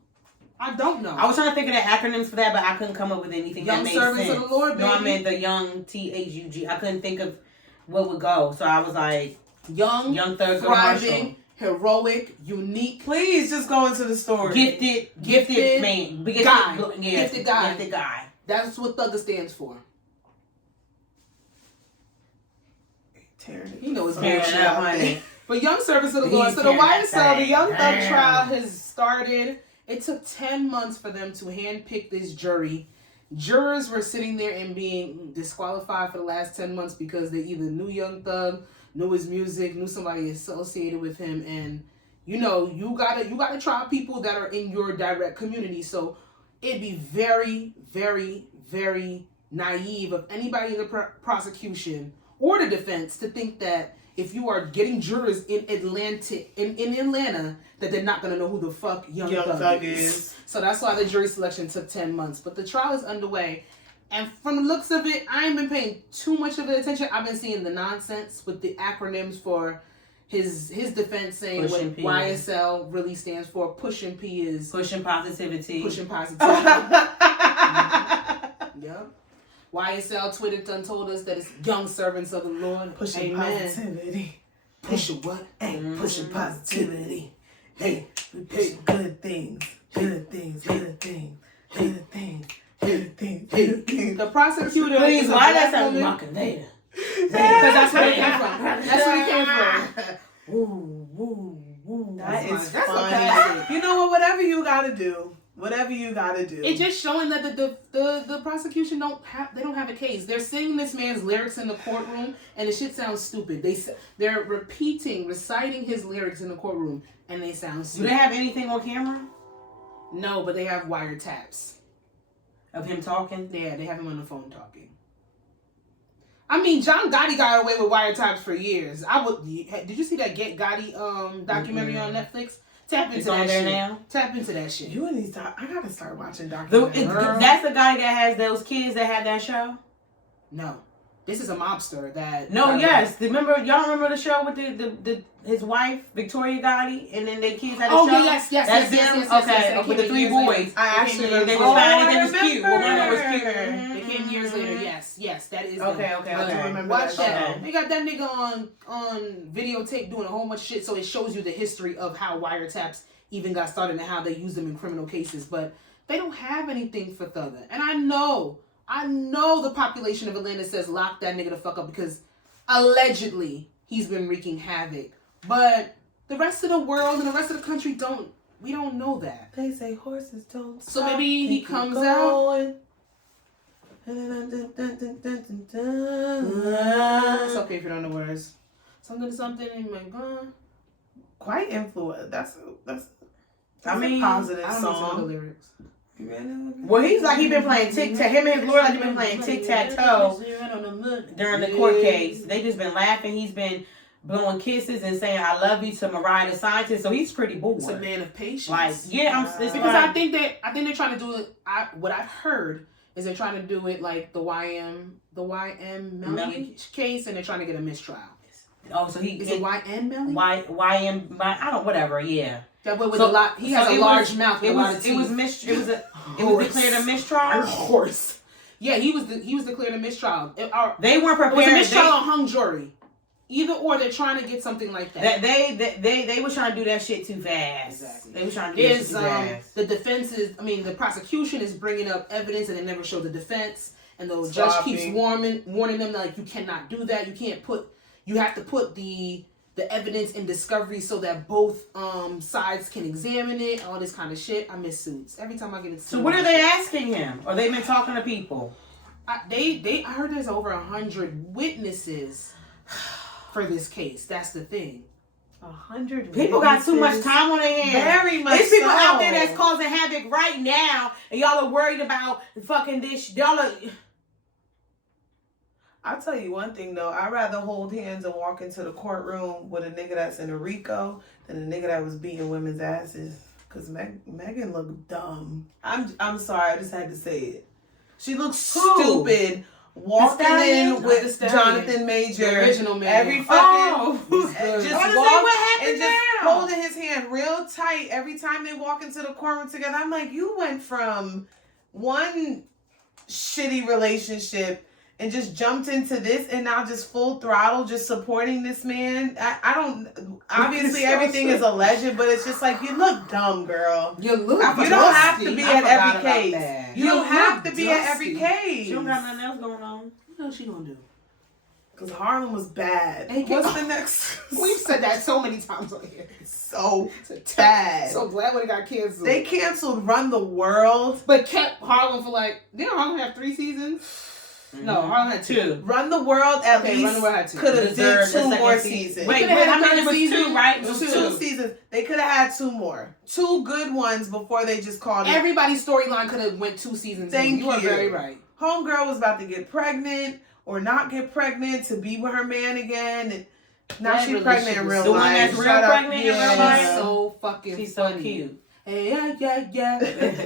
I don't know. I was trying to think of the acronyms for that, but I couldn't come up with anything Young that made Servants sense. of the Lord, No, I baby. meant the Young THUG. I couldn't think of what would go, so I was like, Young Thurgood thriving, Marshall. heroic, unique, Please just go into the story. Gifted man, guy. Gifted guy. Gifted guy. That's what Thugger stands for. Tearing He knows his Tearing bullshit it up, out honey. there. But Young Servants of the He's Lord. So the tearing that YSL, the thing Young Thug down. trial has started. It took 10 months for them to handpick this jury. Jurors were sitting there and being disqualified for the last 10 months because they either knew Young Thug, knew his music, knew somebody associated with him, and you gotta try people that are in your direct community. So it'd be very, very, very naive of anybody in the prosecution or the defense to think that if you are getting jurors in Atlanta, that they're not going to know who the fuck Young Thug is. So that's why the jury selection took 10 months. But the trial is underway. And from the looks of it, I ain't been paying too much of attention. I've been seeing the nonsense with the acronyms for his defense saying what YSL really stands for. Pushing P is... Pushing positivity. Pushing positivity. Yep. YSL Twitter done told us that it's young servants of the Lord. Pushing positivity. Pushing what? Hey, pushing positivity. Hey, we pushing good things. Good things. Good things. Good things. Good things. Good things. The prosecutor. Please, why that sound Macarena? Because that's where it came from. That's where it came from. Woo, woo, woo. That's funny. Okay. You know what? Whatever you gotta do. Whatever you gotta do. It's just showing that the prosecution don't have a case. They're singing this man's lyrics in the courtroom, and the shit sounds stupid. They're reciting his lyrics in the courtroom, and they sound stupid. Do they have anything on camera? No, but they have wiretaps of him talking. Yeah, they have him on the phone talking. I mean, John Gotti got away with wiretaps for years. Did you see that Get Gotti documentary on Netflix? Tap into that shit. Now? Tap into that shit. You need to. I gotta start watching documentaries. That's the guy that has those kids that had that show? No. This is a mobster that... No, yes. Y'all remember the show with his wife, Victoria Gotti, and then their kids had a show? Oh, yes. That's them? Okay, with the 3 boys. I actually... They was fine, they was cute. One was cute. They came years later, yes, that is them. Okay. I remember Watch that. show. They got that nigga on videotape doing a whole bunch of shit, so it shows you the history of how wiretaps even got started and how they use them in criminal cases. But they don't have anything for Thugger. And I know the population of Atlanta says lock that nigga the fuck up because allegedly he's been wreaking havoc. But the rest of the world and the rest of the country we don't know that. They say horses don't So maybe he comes out. It's okay if you don't know words. Something in my gun. Quite influential. That's a positive I don't song. know the lyrics. Well, he's been playing tic-tac. Him and his lawyer have been playing tic-tac-toe during the court case. They just been laughing. He's been blowing kisses and saying "I love you" to Mariah the scientist. So he's pretty bored. It's a man of patience. Like, yeah, because I think they're trying to do it. What I've heard is they're trying to do it like the YM Melly case, and they're trying to get a mistrial. Oh, so is it YN Melly? YM, I don't, whatever. Yeah. That with a lot. He has a large mouth. It was declared a mistrial. Of course. Yeah, he was declared a mistrial. They weren't prepared. It was a mistrial on hung jury. Either or, they're trying to get something like that. They were trying to do that shit too fast. Exactly. They were trying to do that shit too fast. The prosecution is bringing up evidence, and they never show the defense. And the judge keeps warning them like you cannot do that. You have to put the evidence in discovery so that both sides can examine it, all this kind of shit. I miss Suits. Every time I get into So what are they asking him? Or they been talking to people? I heard there's over 100 witnesses for this case. That's the thing. 100 people got too much time on their hands. Very much. There's people out there that's causing havoc right now, and y'all are worried about fucking this. I'll tell you one thing though. I'd rather hold hands and walk into the courtroom with a nigga that's in a RICO than a nigga that was beating women's asses. Cause Megan looked dumb. I'm sorry. I just had to say it. She looked stupid. Walking in with Jonathan Major, the original Major. Every fucking just holding his hand real tight every time they walk into the courtroom together. I'm like, you went from one shitty relationship and just jumped into this and now just full throttle, just supporting this man. I don't, obviously everything is alleged, but it's just like, you look dumb, girl. You don't have to be at every case. You don't have to be at every case. She don't got nothing else going on. What else she gonna do? Because Harlem was bad. And What's the next? We've said that so many times on here. So bad. So glad when it got canceled. They canceled Run the World. But kept Harlem for like, didn't Harlem have 3 seasons? Mm-hmm. No, Harlem had 2. Run the World at least Run the World had 2. could have did 2 more seasons. Wait, how many? It was 2, right? It was 2 seasons. They could have had 2 more. 2 good ones before they just called it. Everybody's storyline could have went 2 seasons. Thank you. You are very right. Homegirl was about to get pregnant or not get pregnant to be with her man again. And now she's pregnant in real life. The one that's real pregnant in real life? She's so fucking She's funny. so cute. Hey, yeah.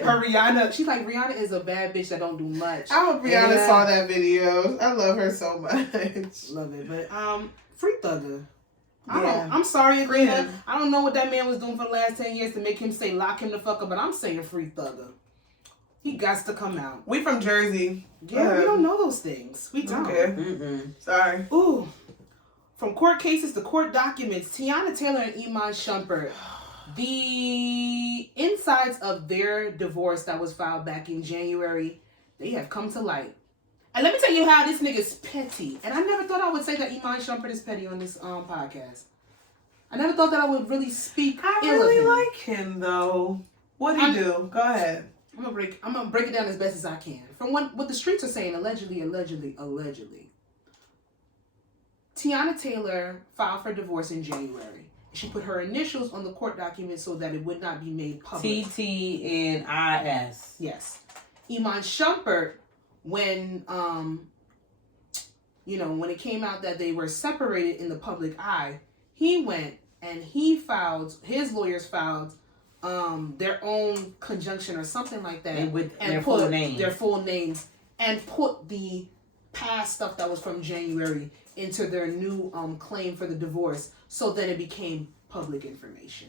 Her Rihanna. She's like, Rihanna is a bad bitch that don't do much. I hope Rihanna saw that video. I love her so much. Love it. But, Free Thugger. Yeah. I'm sorry, Free Aretha. him. I don't know what that man was doing for the last 10 years to make him say lock him the fuck up, but I'm saying Free Thugger. He got to come out. We from Jersey. Yeah, we don't know those things. We don't. Okay. Sorry. Ooh. From court cases to court documents, Tiana Taylor and Iman Shumpert, the insides of their divorce that was filed back in January, they have come to light. And let me tell you how this nigga's petty. And I never thought I would say that Iman Shumpert is petty on this podcast. I never thought that I would really speak I ill really of him. like him though. What'd he do? Go ahead. I'm gonna break it down as best as I can. From what the streets are saying, allegedly. Tiana Taylor filed for divorce in January. She put her initials on the court document so that it would not be made public. TTNIS. Yes. Iman Shumpert, when when it came out that they were separated in the public eye, he went and his lawyers filed their own conjunction or something like that, and their put full names. Their full names and put the past stuff that was from January into their new claim for the divorce, so that it became public information.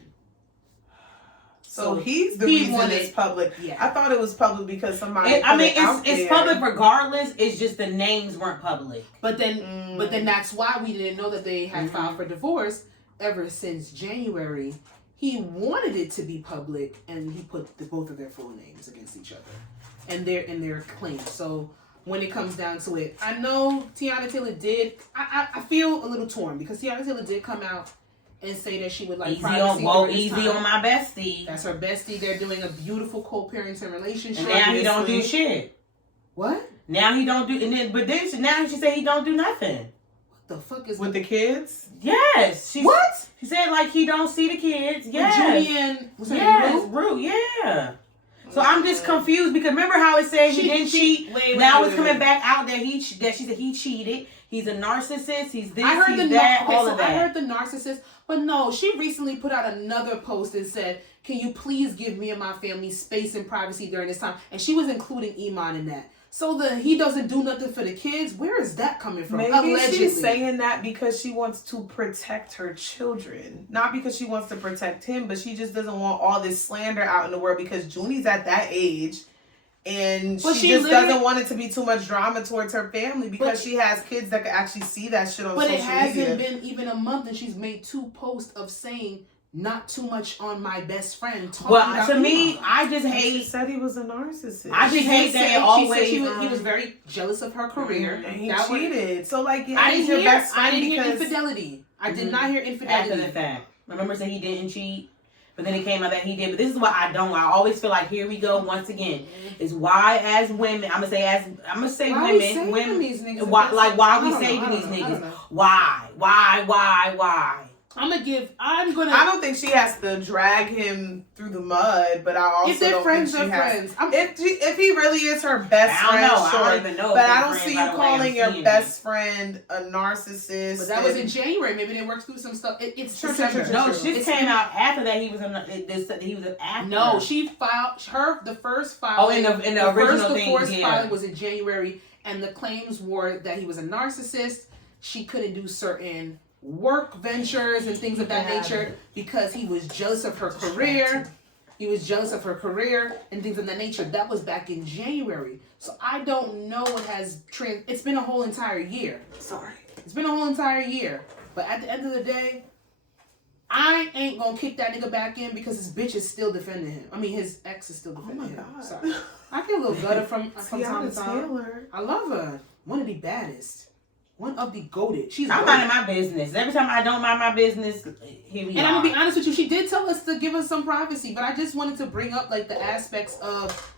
So he's the reason it's public. Yeah. I thought it was public because somebody. It's public regardless. It's just the names weren't public. But then that's why we didn't know that they had filed for divorce ever since January. He wanted it to be public, and he put both of their full names against each other, and their claims. So when it comes down to it, I know Tiana Taylor did. I feel a little torn because Tiana Taylor did come out and say that she would like easy on my bestie. That's her bestie. They're doing a beautiful co-parenting relationship. And now he don't do shit. What? Now he don't do. Now she said he don't do nothing. The fuck is with the kids? Yes. What? She said like he don't see the kids. Yes. Julian. Was her name Rue? Yeah. So I'm just confused because remember how it said he didn't cheat. Now it's coming back out that she said he cheated. He's a narcissist. He's this. I heard he's that. All so of that. I heard the narcissist, but no. She recently put out another post and said, "Can you please give me and my family space and privacy during this time?" And she was including Iman in that. So he doesn't do nothing for the kids. Where is that coming from? Maybe Allegedly. she's saying that because she wants to protect her children. Not because she wants to protect him, but she just doesn't want all this slander out in the world because Junie's at that age. And she just doesn't want it to be too much drama towards her family because she has kids that can actually see that shit on social media. But it hasn't been even a month and she's made 2 posts of saying not too much on my best friend. Well, to me, I just hate. She said he was a narcissist. I just hate that it always. He was very jealous of her career. And he cheated. So like, I didn't hear infidelity. I did not hear infidelity. After the fact, remember said he didn't cheat, but then it came out that he did. But this is what I don't. I always feel like here we go once again. Is why as women, I'm gonna say women. Why we saving these niggas? Why? I don't think she has to drag him through the mud, but I also if they're don't friends, think she they're has. friends. If he really is her best friend, sure. I don't even know. But I don't see you calling your best friend a narcissist. But that was in January. Maybe they worked through some stuff. It's True. No, shit came out after that. He was an actor. No, she filed the first file. Oh, in the original thing, divorce filing was in January, and the claims were that he was a narcissist. She couldn't do certain work ventures and things of that nature because he was jealous of her career. He was jealous of her career and things of that nature. That was back in January. So I don't know what has it's been a whole entire year. It's been a whole entire year. But at the end of the day, I ain't gonna kick that nigga back in because his bitch is still defending him. I mean, his ex is still defending him. God. Sorry. I get a little gutter from time to time. Taylor. I love her. One of the baddest. One of the goated. She's I'm minding my business. Every time I don't mind my business, here we are. And I'm gonna be honest with you, she did tell us to give us some privacy, but I just wanted to bring up like the aspects of,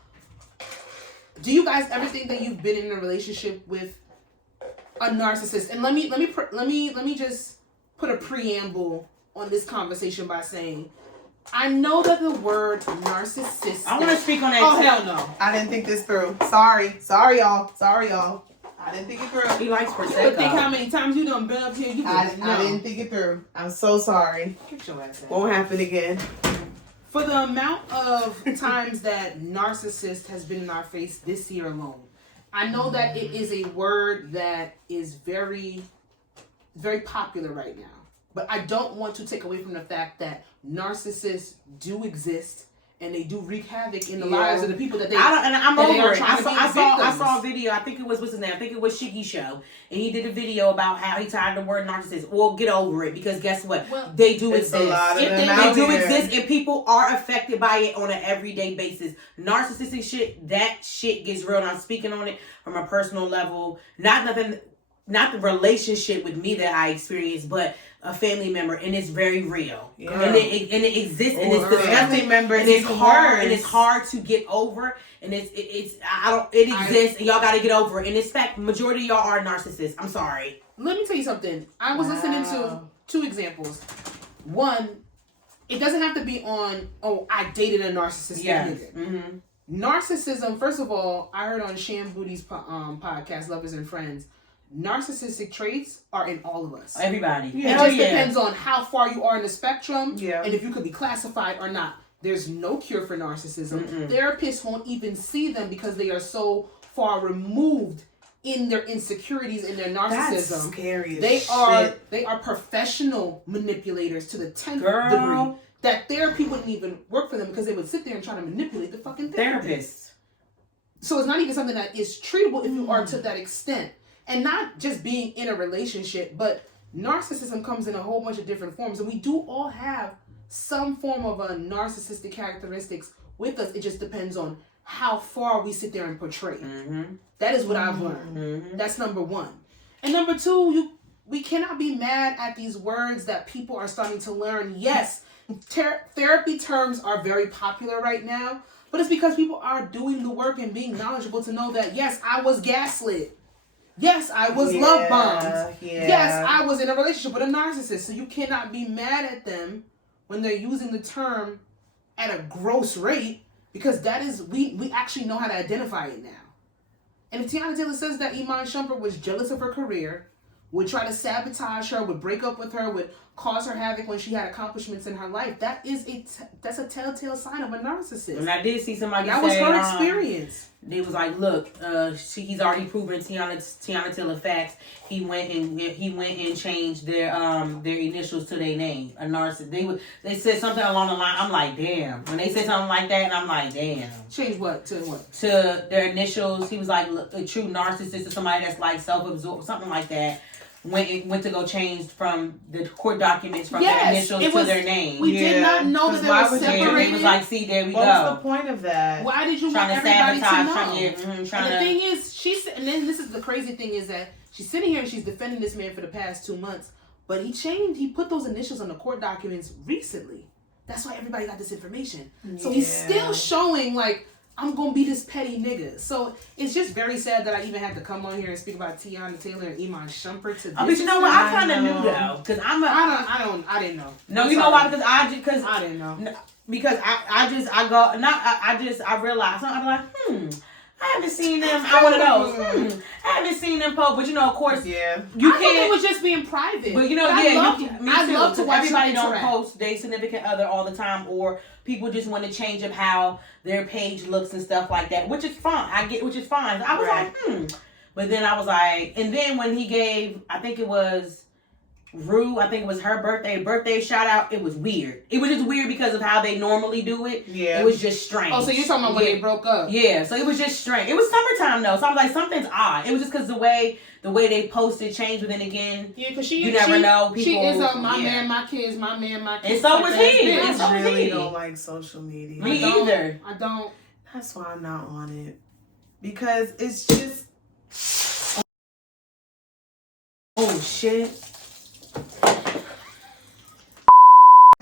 do you guys ever think that you've been in a relationship with a narcissist? And let me just put a preamble on this conversation by saying, I know that the word narcissist. I want to speak on that. Oh too. hell no! I didn't think this through. Sorry, y'all. I didn't think it through. He likes But Prosecco. think how many times you done been up here. I didn't think it through. I'm so sorry. Get your ass out. Won't happen again. For the amount of times that narcissist has been in our face this year alone, I know that it is a word that is very, very popular right now. But I don't want to take away from the fact that narcissists do exist and they do wreak havoc in the lives of the people that they. I'm that they over are it. trying to be I victims. saw a video. I think it was what's his name. I think it was Shiggy Show, and he did a video about how he tired of the word narcissist. Well, get over it because guess what? Well, they do It's exist. a lot of If them they out do here. exist, and people are affected by it on an everyday basis. Narcissistic shit. That shit gets real. And I'm speaking on it from a personal level. Not the relationship with me that I experienced, but a family member, and it's very real. Yeah. And it exists, and it's Family disgusting, members and it's even hard, worse. and it's hard to get over, and it exists, and y'all got to get over it. And it's fact, majority of y'all are narcissists. I'm sorry. Let me tell you something. I was listening to two examples. One, it doesn't have to be on, oh, I dated a narcissistic nigga. Mm-hmm. Narcissism, first of all, I heard on Sham Booty's podcast, Lovers and Friends, narcissistic traits are in all of us. Everybody. It just depends on how far you are in the spectrum and if you could be classified or not. There's no cure for narcissism. Mm-mm. Therapists won't even see them because they are so far removed in their insecurities and their narcissism. That's scary as They are professional manipulators to the 10th Girl. degree that therapy wouldn't even work for them because they would sit there and try to manipulate the fucking therapist. Therapists. So it's not even something that is treatable if you are to that extent. And not just being in a relationship, but narcissism comes in a whole bunch of different forms. And we do all have some form of a narcissistic characteristics with us. It just depends on how far we sit there and portray. Mm-hmm. That is what I've learned. Mm-hmm. That's number one. And number two, we cannot be mad at these words that people are starting to learn. Yes, therapy terms are very popular right now, but it's because people are doing the work and being knowledgeable to know that, yes, I was gaslit. Yes, I was love bombed. Yeah. Yes, I was in a relationship with a narcissist. So you cannot be mad at them when they're using the term at a gross rate because that is, we actually know how to identify it now. And if Tiana Taylor says that Iman Shumpert was jealous of her career, would try to sabotage her, would break up with her, would cause her havoc when she had accomplishments in her life, that's a telltale sign of a narcissist. And I did see somebody that say, was her experience. They was like, look, he's already proven Tiana Taylor facts. He went and changed their initials to their name. A narcissist. They said something along the line. I'm like, damn. When they said something like that, and I'm like, damn. Change what to what? To their initials. He was like, look, a true narcissist is somebody that's like self-absorbed, something like that. Went to go change from the court documents from their initials to their name. We did not know that they were separated. It was like, see, there we go. What was the point of that? Why did you Trying want to everybody sabotage, to know? trying And to. the thing is, and then this is the crazy thing is that she's sitting here and she's defending this man for the past 2 months, but he put those initials on the court documents recently. That's why everybody got this information. So he's still showing like, I'm gonna be this petty nigga. So it's just very sad that I even had to come on here and speak about Tiana Taylor and Iman Shumpert to this. But you know what? I kind of knew though, because I didn't know. No, I'm you know sorry. why? Because I didn't know. Because I realized something. I'm like, I haven't seen them. I'm one of those. I haven't seen them post, but you know, of course, you I can't. thought it was just being private. But you know, I me love too. to watch Everybody them don't interact. post their significant other all the time, or people just want to change up how their page looks and stuff like that, which is fine. Which is fine. I was like, But then I was like, and then when he gave, I think it was Rue, I think it was her birthday shout out, it was weird. It was just weird because of how they normally do it. Yeah. It was just strange. Oh, so you're talking about when they broke up? Yeah, so it was just strange. It was summertime though, so I was like, something's odd. It was just because the way they posted changed, but then again, because you never know. People, she is my man, my kids, my man, my kids. And so was he. I really don't like social media. Me either. I don't. That's why I'm not on it. Because it's just Oh shit.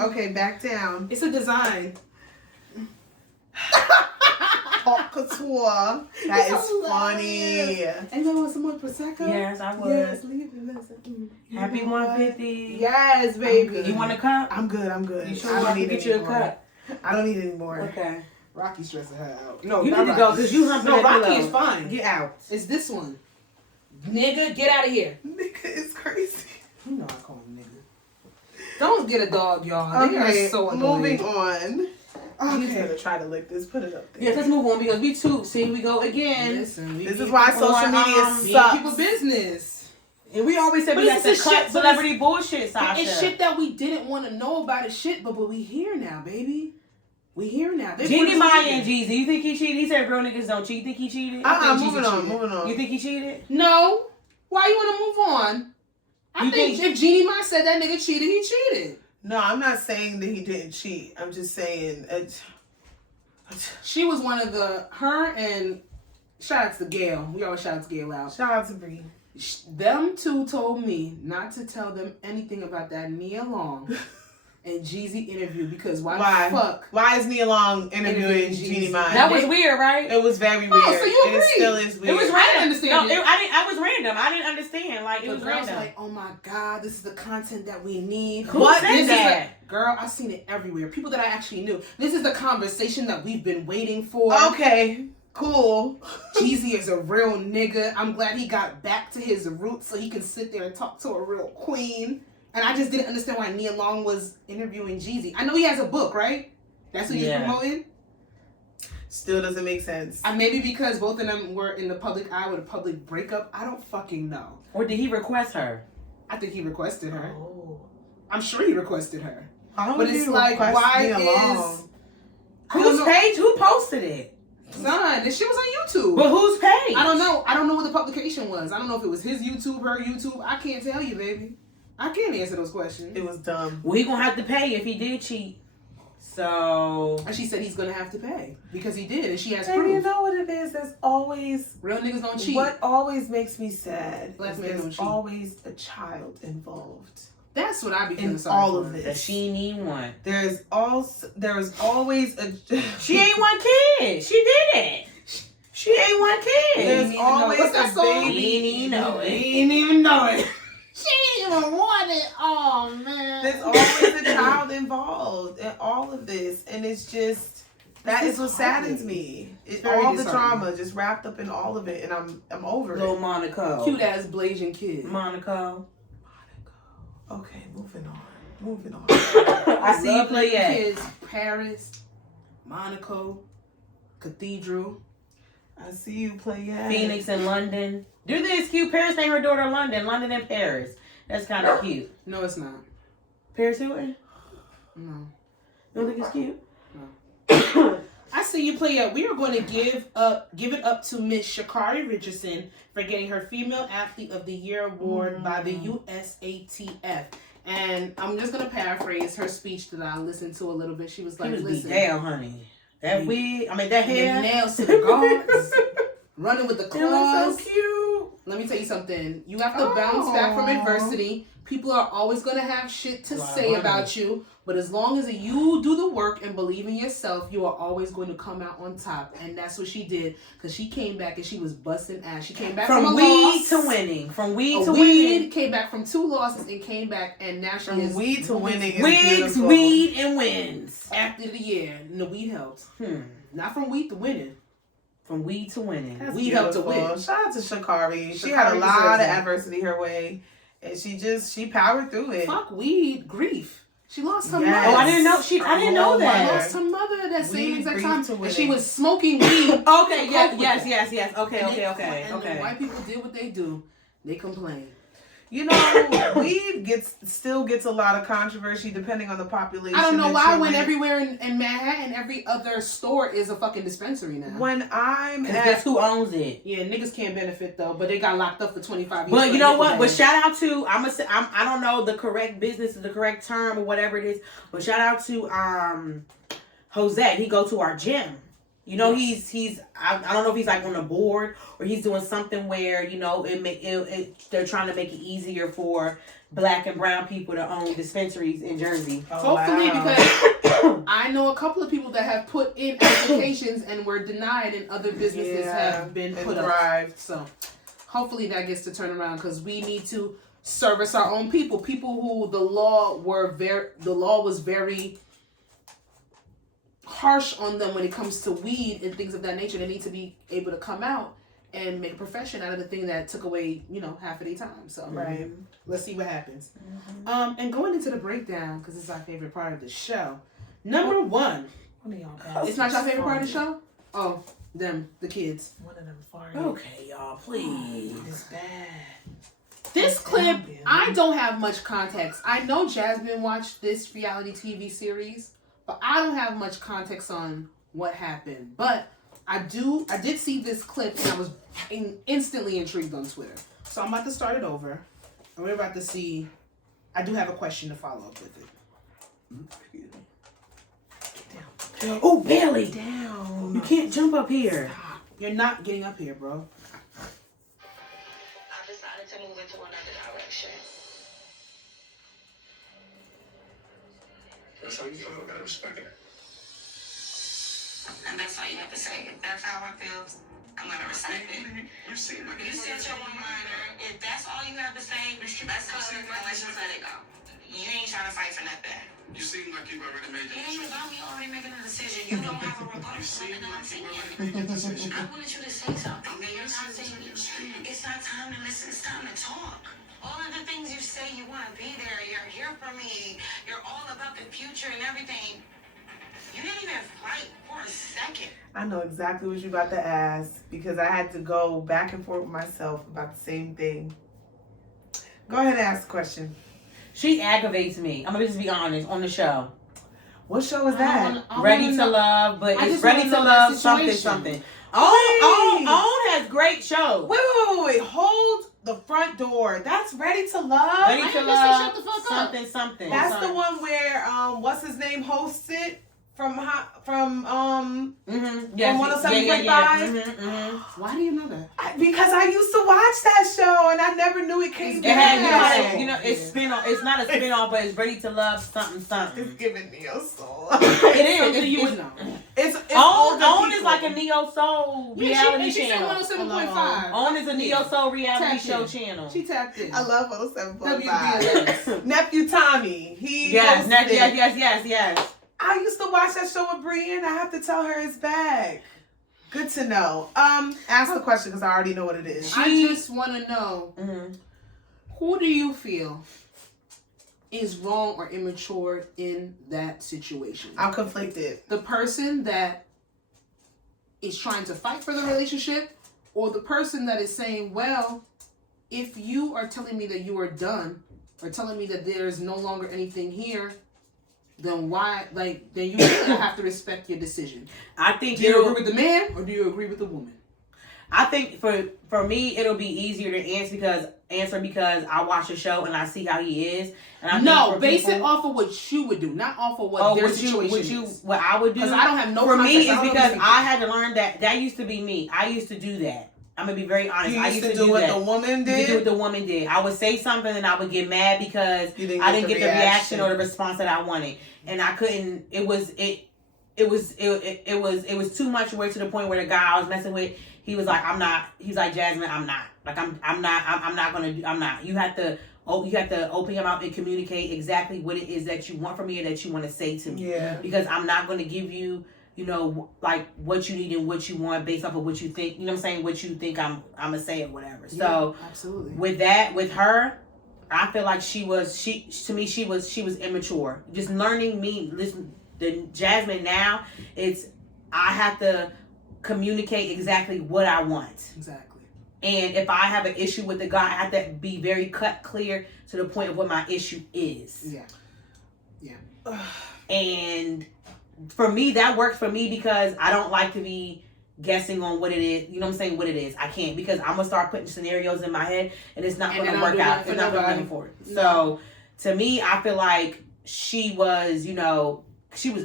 Okay, back down. It's a design. Haute couture. That is funny. And you want some more prosecco? Yes, I would. Yes, leave it. Happy 150. Yes, baby. You want a cup? I'm good. You sure I I don't can need get any you a more. cup? I don't need any more. Okay. Rocky's stressing her out. No, You not need to go Rocky. because you humping No, that Rocky pillow. is fine. Get out. It's this one. Nigga, get out of here. Nigga is crazy. You know I call him nigga. Don't get a dog, y'all. They Okay, are so annoying. moving on. He's Okay. gonna try to lick this. Put it up there. Yes, let's move on because we too. See, we go again. Listen, This is why social media we sucks. people business. And we always said But we it's got the the cut shit- but celebrity bullshit, Sasha. It's shit that we didn't want to know about. It's shit, but we here now, baby. We here now. They Jeannie put us Maya in. and Jeezy. You think he cheated? He said real niggas don't cheat. You think he cheated? Moving on. You think he cheated? No. Why you want to move on? I You think if Jeannie Mai said that nigga cheated, he cheated. No, I'm not saying that he didn't cheat. I'm just saying. She was one of her and shout out to Gail. We always shout out to Gail out. Shout out to Bree. Them two told me not to tell them anything about that Nia Long and Jeezy interview because why the fuck? Why is Nia Long interviewing Interviewing Jeannie Jeezy? Mai? That was weird, right? It was very weird. so you It agree? still is weird. It was I random. didn't understand No, it. I was random. I didn't understand. Like it The was girls random. like, oh my god, this is the content that we need. Who What said is that? Girl, I've seen it everywhere. People that I actually knew. This is the conversation that we've been waiting for. Okay, cool. Jeezy is a real nigga. I'm glad he got back to his roots so he can sit there and talk to a real queen. And I just didn't understand why Nia Long was interviewing Jeezy. I know he has a book, right? That's what he's promoting. Still doesn't make sense. Maybe because both of them were in the public eye with a public breakup. I don't fucking know. Or did he request her? I think he requested her. Oh. I'm sure he requested her. How But would it's you like, request why Nia is... Long? I don't Whose know. page? Who posted it? Son, this shit was on YouTube. But whose page? I don't know. I don't know what the publication was. I don't know if it was his YouTube, her YouTube. I can't tell you, baby. I can't answer those questions. It was dumb. Well, he gonna have to pay if he did cheat. So. And she said he's gonna have to pay because he did, and she has And proof. you know what it is? There's always Real niggas don't cheat. what always makes me sad. Black is men don't there's cheat. always a child involved That's what I be feeling in sorry all for. of That this. she need one. There is always a. She ain't one kid. She did it. She ain't one kid. There's Didn't even know. always What's that a song? baby. He didn't even know it. He didn't even know it. She didn't even want it. Oh man. There's always a child involved in all of this, and it's just that It's is what saddens me. It's It's very all the disheartening. drama just wrapped up in all of it, and I'm over Little it. Monaco. Cute ass blazing kid. Monaco. Okay, moving on. I see you Love play little at. kids. Paris, Monaco, Cathedral. I see you play at Phoenix and London. Do this cute. Paris named her daughter London. London and Paris. That's kind of cute. No, it's not. Paris Hilton? No. You don't think it's cute? I see you play up. We are going to give it up to Miss Sha'Carri Richardson for getting her Female Athlete of the Year award by the USATF. And I'm just going to paraphrase her speech that I listened to a little bit. She was like, She was beat listen. down, honey. That wig, that The hair. nails to the guards. Running with the It was claws. so cute. Let me tell you something. You have to bounce back from adversity. People are always going to have shit to say about you. But as long as you do the work and believe in yourself, you are always going to come out on top. And that's what she did. Because she came back and she was busting ass. She came back from a From weed loss. to winning. From weed to Weed winning. came back from 2 losses and came back. And now she From is weed to winning is Wigs, beautiful. weed, and wins. Athlete of the Year. And the weed helped. Hmm. Not from weed to winning. From weed to winning. That's We helped to beautiful. win. Shout out to Sha'Carri. She Sha'Carri had a lot deserves of it. adversity her way, and she powered through it. Fuck weed. Grief. She lost her Yes. mother. Oh, I didn't know. I didn't know Oh, She that. lost her mother at that same Weed exact brings time. to And winning. she was smoking weed. Okay, Cope with yes. it. Okay. And the white people did what they do. They complain. You know, weed still gets a lot of controversy depending on the population. I don't know that why you're when with. everywhere in Manhattan, every other store is a fucking dispensary now. When I'm Because at guess who owns it? Yeah, niggas can't benefit though, but they got locked up for 25 years. But for you know a what? nickel But bag. shout out to I don't know the correct business, the correct term or whatever it is. But shout out to Jose. He go to our gym. You know, he's I don't know if he's like on the board or he's doing something where, you know, they're trying to make it easier for Black and brown people to own dispensaries in Jersey. Hopefully, because I know a couple of people that have put in applications and were denied, and other businesses have been put up. So hopefully that gets to turn around, because we need to service our own people who the law was very harsh on them when it comes to weed and things of that nature. They need to be able to come out and make a profession out of the thing that took away, you know, half of their time. So let's see what happens. And going into the breakdown, because it's our favorite part of the show. Number one. It's not your favorite part of the show? Oh, the kids. One of them farted. Okay, y'all, please. It's bad. This clip, I don't have much context. I know Jasmine watched this reality TV series, but I don't have much context on what happened. But I did see this clip, and I was instantly intrigued on Twitter. So I'm about to start it over, and we're about to see. I do have a question to follow up with it. Down. Oh, Bailey! Down. You can't jump up here. Stop. You're not getting up here, bro. I decided to move into another direction. That's how you feel. I gotta respect it. And that's all you have to say. If that's how I feel, I'm gonna respect it. You seem like You set your one-liner. If that's all you have to say, let's just let it go. You ain't trying to fight for nothing. you seem like you've already made It the ain't decision. about me already making a decision. You don't have a rebuttal. You seem I'm not like you've saying already it. made the decision. I wanted you to say something, but you're not saying it. It's not time to listen. It's time to talk. All of the things you say you want to be there. You're here for me. You're all about the future and everything. You didn't even fight for a second. I know exactly what you're about to ask, because I had to go back and forth with myself about the same thing. Go ahead and ask the question. She aggravates me. I'm gonna just be honest on the show. What show is that? Ready to Love, but I it's just Ready wanna to know that Love something situation. something. Own has great shows. Wait. Hold the front door. That's Ready to Love? Ready to didn't say Love shut the fuck up. something something. That's the one where, what's his name hosts it? From Yes, from 107.5? Why do you know that? Because I used to watch that show and I never knew it came It back. has, it's spin-off. It's not a spin-off, but it's Ready to Love something It's something. giving me a soul. It is. Something you would know. It's Own is like a neo soul reality She said channel. 107.5. Own is a neo soul reality Tapped show in. channel. She tapped in. I love 107.5. WBLS. Nephew Tommy. He Yes, hosted it. yes. I used to watch that show with Brienne. I have to tell her it's back. Good to know. Ask the question because I already know what it is. I just want to know, who do you feel is wrong or immature in that situation? I'm conflicted. The person that is trying to fight for the relationship, or the person that is saying, well, if you are telling me that you are done, or telling me that there's no longer anything here, then why, then you have to respect your decision. I think Do you agree with the man, or do you agree with the woman? I think for me it'll be easier to answer because I watch the show and I see how he is. And I think base it off of what you would do, not off of what their situation is. What I would do. Because I don't have no for me context. is because I had to learn that used to be me. I used to do that. I'm gonna be very honest. You I used to do what that. the woman You did? do what the woman did. I would say something and I would get mad because You didn't I didn't get get the the reaction or the reaction. response that I wanted, and I couldn't. It was too much. Where to the point where the guy I was messing with, he was like, I'm not. He's like, Jasmine, I'm not. Like I'm not gonna do. I'm not. You have to open your mouth and communicate exactly what it is that you want from me or that you want to say to me. Yeah. Because I'm not gonna give you, like what you need and what you want based off of what you think. You know what I'm saying? What you think I'm gonna say or whatever. So absolutely. with her, I feel like she was immature. Just learning me. Listen, the Jasmine now, I have to communicate exactly what I want. Exactly. And if I have an issue with the guy, I have to be very clear to the point of what my issue is. Yeah. And for me, that works for me because I don't like to be guessing on what it is. You know what I'm saying? What it is. I can't, because I'm going to start putting scenarios in my head and it's not going to work out. It's not going to for it. No. So to me, I feel like she was,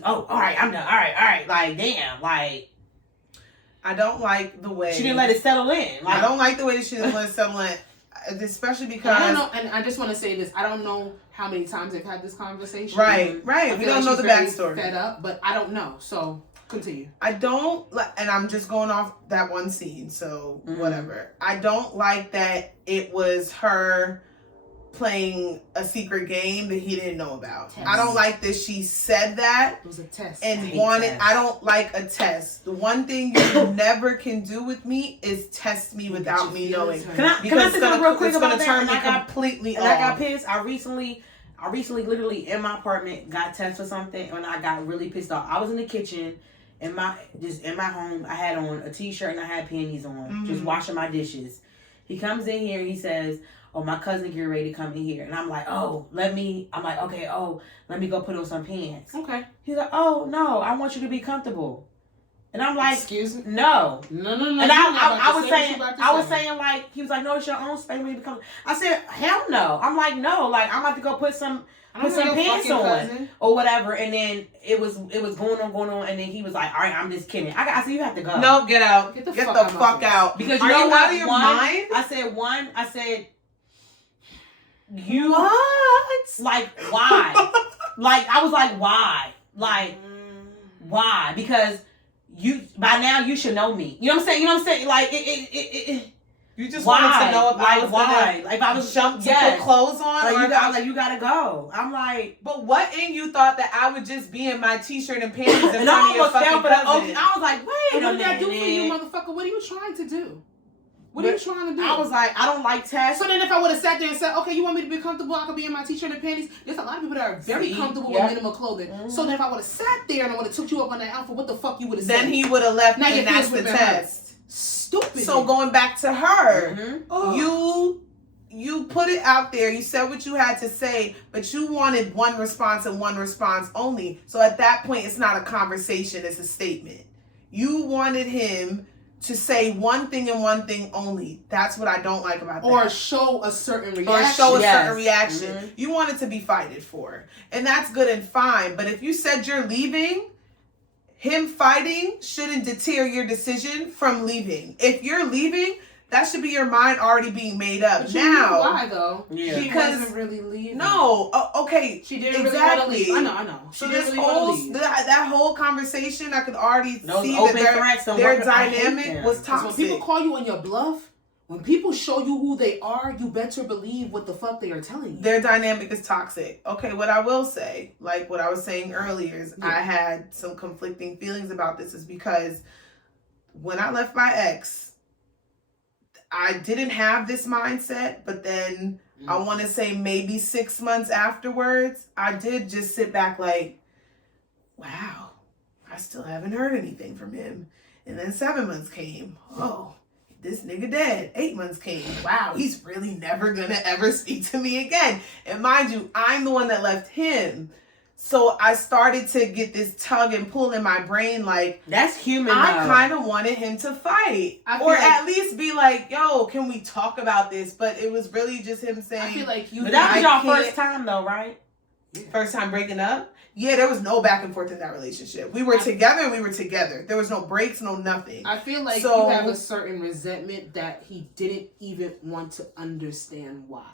all right, I'm done. All right. Like, damn. Like, I don't like the way she didn't let it settle in. I don't like the way she didn't let it settle in, especially because I don't know. And I just want to say this: I don't know how many times they've had this conversation. Right. We don't know the backstory. Fed up, but I don't know. So continue. I don't like, and I'm just going off that one scene. So whatever. I don't like that it was her playing a secret game that he didn't know about. I don't like that she said that. It was a test. And wanted. I don't like a test. The one thing you never can do with me is test me without me knowing. Can I say something real quick about that? Turn me completely off. And I got pissed. I recently literally in my apartment got tested for something, and I got really pissed off. I was in the kitchen in my home. I had on a t-shirt and I had panties on, just washing my dishes. He comes in here and he says, "Oh, my cousin get ready to come in here," and I'm like, let me go put on some pants. Okay. He's like, "Oh no, I want you to be comfortable," and I'm like, "Excuse me, no." And I was saying like, he was like, "No, it's your own space. We become." I said, "Hell no." I'm like, "No, like I'm about to go put some pants on or whatever," and then it was going on, and then he was like, "All right, I'm just kidding." I said, "You have to go." No, get out. Get the fuck out. Because you know out of your mind. I said, you what? Like why? Like I was like, why? Like why? Because by now you should know me. You know what I'm saying? Like it you just why? wanted to know if like, I was why? Like if I was jump to put clothes on, like you gotta go. I'm like, but what in you thought that I would just be in my t-shirt and panties and I almost fell for that. cousin? I was like, wait what a did that do for minute. you, motherfucker? What are you trying to do? What are you trying to do? I was like, I don't like tests. So then if I would have sat there and said, okay, you want me to be comfortable? I could be in my t-shirt and panties. There's a lot of people that are very comfortable with minimal clothing. So then if I would have sat there and I would have took you up on that outfit, what the fuck you would have said? Then he would have left now and that's the test. Stupid. So going back to her, you put it out there. You said what you had to say, but you wanted one response and one response only. So at that point, it's not a conversation. It's a statement. You wanted him to say one thing and one thing only. That's what I don't like about that. Or show a certain reaction. Certain reaction. You want it to be fighted for. And that's good and fine. But if you said you're leaving, him fighting shouldn't deter your decision from leaving. If you're leaving, that should be your mind already being made up. But now, why though? Yeah. She because wasn't really leaving. No, okay, she didn't really want to leave. I know. So this whole that whole conversation, I could already see that their dynamic was toxic. When people call you on your bluff, when people show you who they are, you better believe what the fuck they are telling you. Their dynamic is toxic. Okay, what I will say, like what I was saying earlier, is I had some conflicting feelings about this, is because when I left my ex, I didn't have this mindset, but then I want to say maybe 6 months afterwards, I did just sit back like, wow, I still haven't heard anything from him. And then 7 months came. Oh, this nigga dead. 8 months came. Wow, he's really never gonna ever speak to me again. And mind you, I'm the one that left him. So I started to get this tug and pull in my brain, like, that's human. I kind of wanted him to fight, or at least be like, "Yo, can we talk about this?" But it was really just him saying, "I feel like you." But that was your first time, though, right? First time breaking up. Yeah, there was no back and forth in that relationship. We were together and we were together. There was no breaks, no nothing. I feel like you have a certain resentment that he didn't even want to understand why.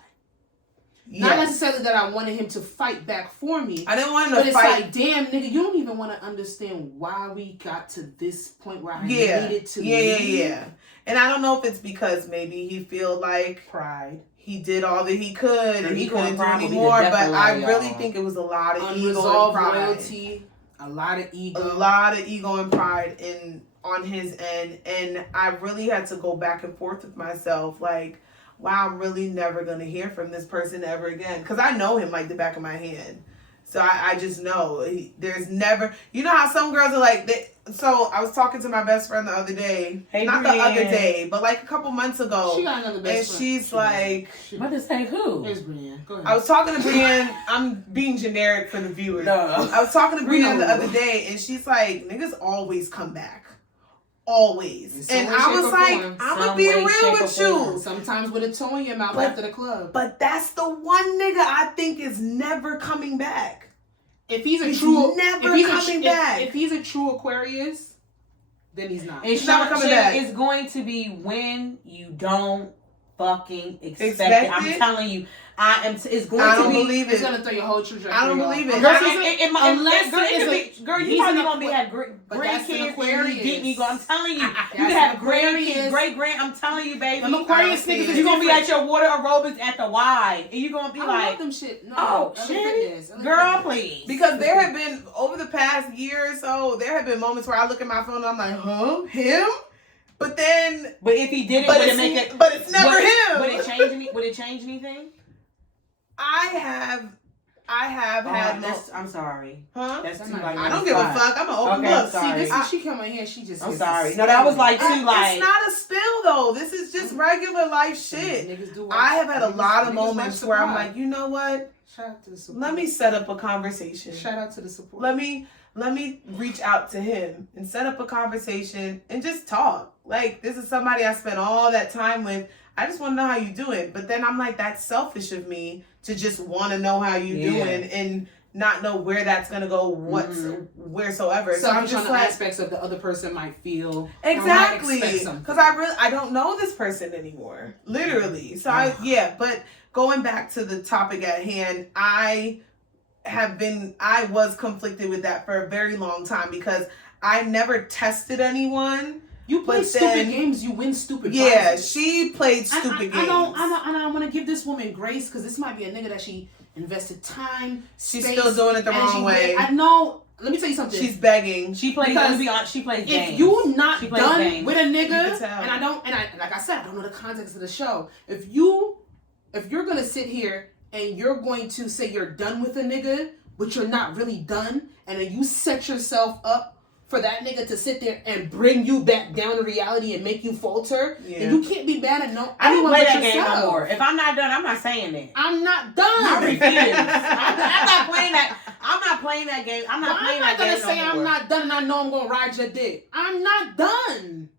Yes. Not necessarily that I wanted him to fight back for me. I didn't want him to fight. But it's like, damn, nigga, you don't even want to understand why we got to this point where I needed to leave. Yeah. And I don't know if it's because maybe he feel like pride. He did all that he could and he couldn't do anymore. But I really think it was a lot of ego and pride. Loyalty, a lot of ego. A lot of ego and pride on his end. And I really had to go back and forth with myself, like, wow, I'm really never going to hear from this person ever again. Because I know him like the back of my hand. So I just know. There's never... You know how some girls are like... So I was talking to my best friend the other day. Not the other day, but like a couple months ago. She got another best friend. And she's like... What to say who? Here's Brienne. Go ahead. I was talking to Brienne. I'm being generic for the viewers. No. I was talking to Brienne the other day, and she's like, niggas always come back. Always. And I was like, I'm gonna be real with you. Sometimes with a toe in your mouth after the club. But that's the one nigga I think is never coming back. If he's a true Aquarius, then he's not. And never coming back. It's going to be when you don't fucking expect Expect it. I'm it? telling you. It's going I to don't be. believe It's it. gonna throw your whole trajectory. I don't believe it. Girl, Unless girl, you he's probably an gonna be have but that's an grandkids. Aquarius. I'm telling you, you That's can have an Aquarius. grandkids, great. I'm telling you, baby. Them Aquarius niggas is You're gonna be different. at your water aerobics at the Y, and you're gonna be I like, love them shit. No, oh I like shit, fitness. I like girl, fitness. please. Because there have been, over the past year or so, there have been moments where I look at my phone and I'm like, huh? Him? But then... But if he did it, But would it it's, make it? but it's never him. Would it change any? Would it change anything? I have had... I'm sorry. Huh? That's That's too not- like. I don't give a fuck. I'm an open Okay, book. I'm sorry. See, this I- is, she come in here, she just. I'm hits sorry. the No, that was like spell. too like. It's not a spill though. This is just regular life shit. Niggas do I have had a lot of niggas moments watch where I'm Supply. like, you know what? Shout out to the support. Let me set up a conversation. Shout out to the support. Let me reach out to him and set up a conversation and just talk. Like, this is somebody I spent all that time with. I just want to know how you doing. But then I'm like, that's selfish of me to just want to know how you doing and not know where that's gonna go wheresoever. So I'm just on like, aspects of the other person might feel exactly, because because I don't know this person anymore, literally. So but going back to the topic at hand, I was conflicted with that for a very long time because I never tested anyone. You play But stupid then- games, you win stupid Yeah, prizes. she played stupid games. I want to give this woman grace because this might be a nigga that she invested time. She's space, still doing it the and wrong she way. I know. Let me tell you something. She's begging. She plays. Because She plays if games. you not She plays done games. with a nigga, can tell. and I like I said, I don't know the context of the show. If you're gonna sit here and you're going to say you're done with a nigga, but you're not really done, and then you set yourself up for that nigga to sit there and bring you back down to reality and make you falter, then you can't be mad at I don't anyone play but that game yourself. no more. If I'm not done, I'm not saying that. I'm not done. I refuse. I'm not playing that. I'm not playing that game. I'm not playing that game gonna say no I'm more. not done and I know I'm gonna ride your dick. I'm not done.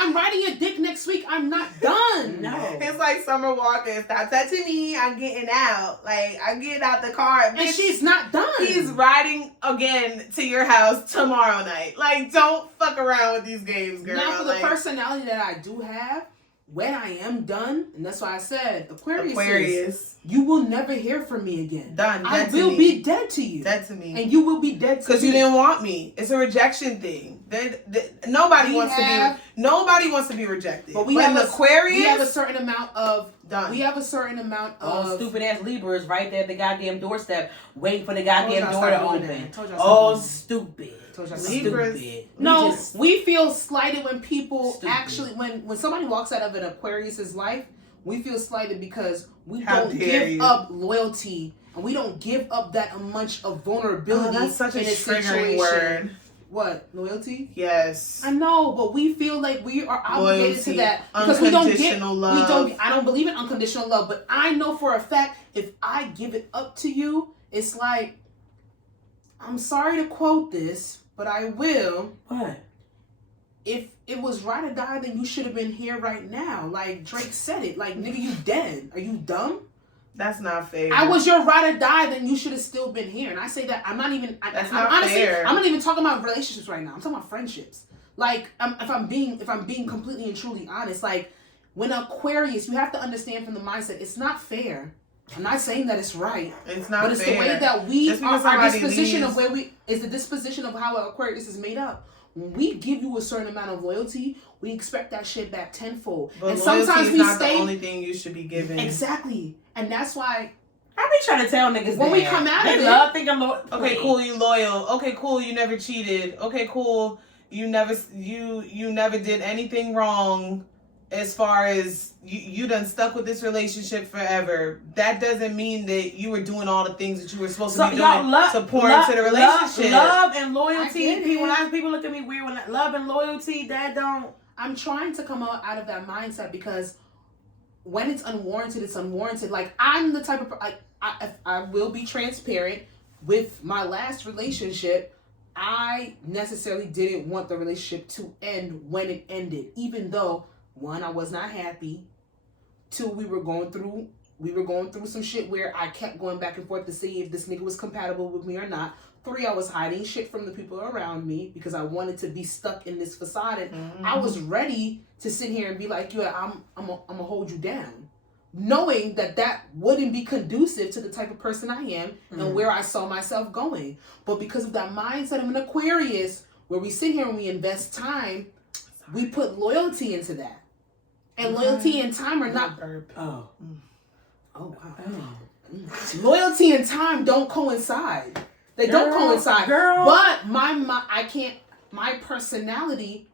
I'm riding your dick next week. I'm not done. No. It's like Summer Walker. Stop touching me. I'm getting out. Like, I'm getting out the car. And she's not done. He's riding again to your house tomorrow night. Like, don't fuck around with these games, girl. Now, for the Like, personality that I do have, when I am done, and that's why I said Aquarius. you will never hear from me again. Done. I Dead to will me. be dead to you. Dead to me. And you will be dead to Because me. you didn't want me. It's a rejection thing. Nobody wants to be rejected. But we But have an Aquarius. We have a certain amount of done. We have a certain amount of stupid ass Libras right there at the goddamn doorstep, waiting for the goddamn door to open. Told y'all Oh, something. stupid. Told y'all Libras. Stupid. No, we feel slighted when people Stupid. actually when somebody walks out of an Aquarius's life. We feel slighted because we How don't dare give you. up loyalty and we don't give up that much of vulnerability. Oh, that's such a in triggering situation. word. What, loyalty? Yes. I know, but we feel like we are obligated Loyalty, to that because we don't get. unconditional love. I don't believe in unconditional love, but I know for a fact if I give it up to you, it's like, I'm sorry to quote this, but I will. What? If it was ride or die, then you should have been here right now. Like Drake said it. Like, nigga, you dead. Are you dumb? That's not fair. I was your ride or die, then you should have still been here. And I say that I'm not even. That's I'm not honestly, fair. I'm not even talking about relationships right now. I'm talking about friendships. Like, if I'm being completely and truly honest, like when Aquarius, you have to understand from the mindset, it's not fair. I'm not saying that it's right. It's not But it's fair. the way that we Just because our somebody disposition leaves- of the disposition of how an Aquarius is made up. When we give you a certain amount of loyalty, we expect that shit back tenfold. But and loyalty sometimes is we not stay the only thing you should be given. exactly, and that's why I be trying to tell niggas when that. we come out they of it. love thinking loyal. Okay, cool, you loyal. Okay, cool, you never cheated. Okay, cool, you never did anything wrong as far as you done stuck with this relationship forever. That doesn't mean that you were doing all the things that you were supposed to be doing to pour into the relationship. Love and I loyalty. get it. When people look at me weird, when love and loyalty, that don't. I'm trying to come out of that mindset because when it's unwarranted, it's unwarranted. Like, I'm the type of I will be transparent with my last relationship. I necessarily didn't want the relationship to end when it ended, even though 1, I was not happy. 2, we were going through we were going through some shit where I kept going back and forth to see if this nigga was compatible with me or not. 3, I was hiding shit from the people around me because I wanted to be stuck in this facade. And I was ready to sit here and be like, yeah, I'm gonna hold you down. Knowing that wouldn't be conducive to the type of person I am and where I saw myself going. But because of that mindset of an Aquarius, where we sit here and we invest time, we put loyalty into that. And loyalty and time are not... Oh wow. Loyalty and time don't coincide. They don't coincide. Girl. But my personality,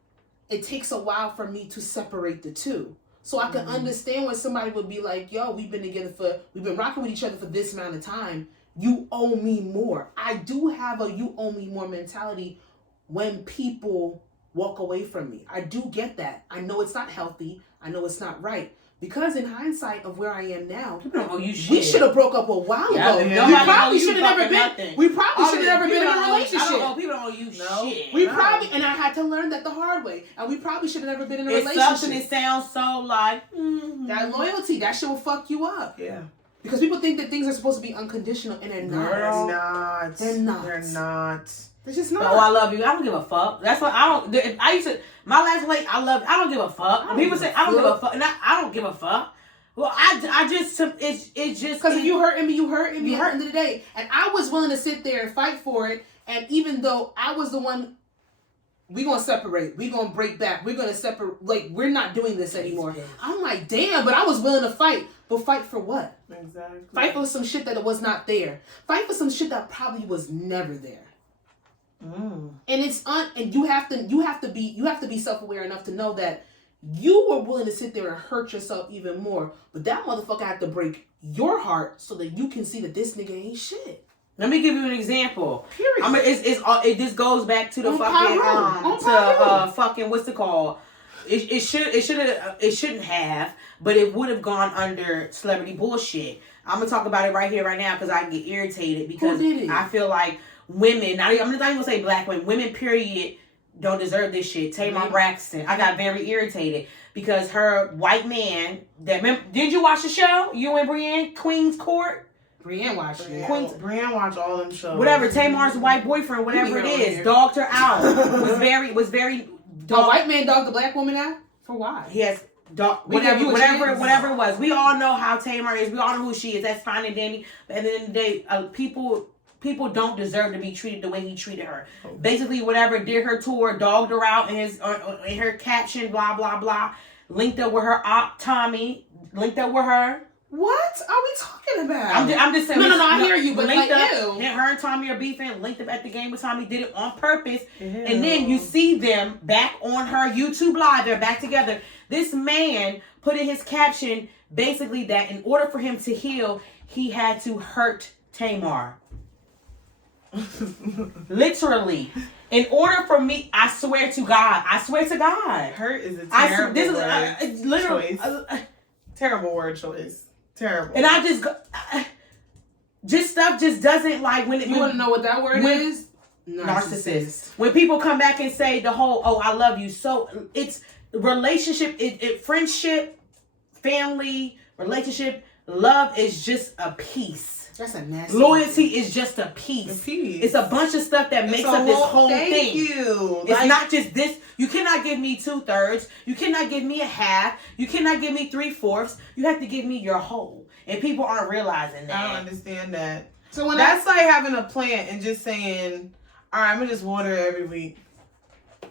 it takes a while for me to separate the two. So I can understand when somebody would be like, yo, we've been rocking with each other for this amount of time. You owe me more. I do have a you owe me more mentality when people walk away from me. I do get that. I know it's not healthy. I know it's not right. Because in hindsight of where I am now, people don't owe you shit. We should have broke up a while ago. Yeah. We probably should have never been. We probably should have never been in a relationship. People don't owe you shit. We probably, and I had to learn that the hard way. And we probably should have never been in a relationship. It's something that sounds so like that loyalty. That shit will fuck you up. Yeah. Because people think that things are supposed to be unconditional, and they're not. They're not. They're just not. Oh, I love you. I don't give a fuck. That's what I don't. I used to. My last late, I don't give a fuck. People say I don't give a fuck, and I don't give a fuck. Well, I just, it's just... Because if you hurting me, you hurting me at the end of the day. And I was willing to sit there and fight for it. And even though I was the one, we going to separate. We going to break back. We're going to separate. Like, we're not doing this anymore. I'm like, damn, but I was willing to fight. But fight for what? Exactly. Fight for some shit that was not there. Fight for some shit that probably was never there. And it's and you have to be self-aware enough to know that you were willing to sit there and hurt yourself even more, but that motherfucker had to break your heart so that you can see that this nigga ain't shit. Let me give you an example. Period. This goes back to the fucking what's it called? It shouldn't have, but it would have gone under celebrity bullshit. I'm gonna talk about it right here, right now, because I get irritated because I feel like women. I'm not even gonna say black women. Period. Don't deserve this shit. Tamar Braxton. I got very irritated because her white man. Did you watch the show? You and Brienne, Queen's Court. Brienne watched it. Brienne watched all them shows. Whatever. Tamar's white boyfriend, whatever it is, dogged her out. was very. The white man dogged the black woman out for why? He has. Whatever it was. We all know how Tamar is. We all know who she is. That's fine and dandy. But at the end of the day, people don't deserve to be treated the way he treated her. Basically, whatever, did her tour, dogged her out in her caption, blah, blah, blah. Linked up with her op, Tommy. Linked up with her. What are we talking about? I'm just saying. No, I hear you, but linked like, up, and her and Tommy are beefing. Linked up at the game with Tommy. Did it on purpose. Ew. And then you see them back on her YouTube live. They're back together. This man put in his caption, basically, that in order for him to heal, he had to hurt Tamar. Literally, in order for me, I swear to God, hurt is a terrible word choice. Terrible word choice. Terrible. And I just stuff just doesn't like when you want to know what that word is. Narcissist. When people come back and say the whole, oh, I love you, so it's relationship, friendship, family, relationship, love is just a piece. That's a nasty. Loyalty is just a piece. It's a bunch of stuff that makes up this whole thing. Thank you. It's not just this. You cannot give me 2/3. You cannot give me a half. You cannot give me 3/4. You have to give me your whole. And people aren't realizing that. I don't understand that. So when that's like having a plant and just saying, all right, I'm going to just water it every week.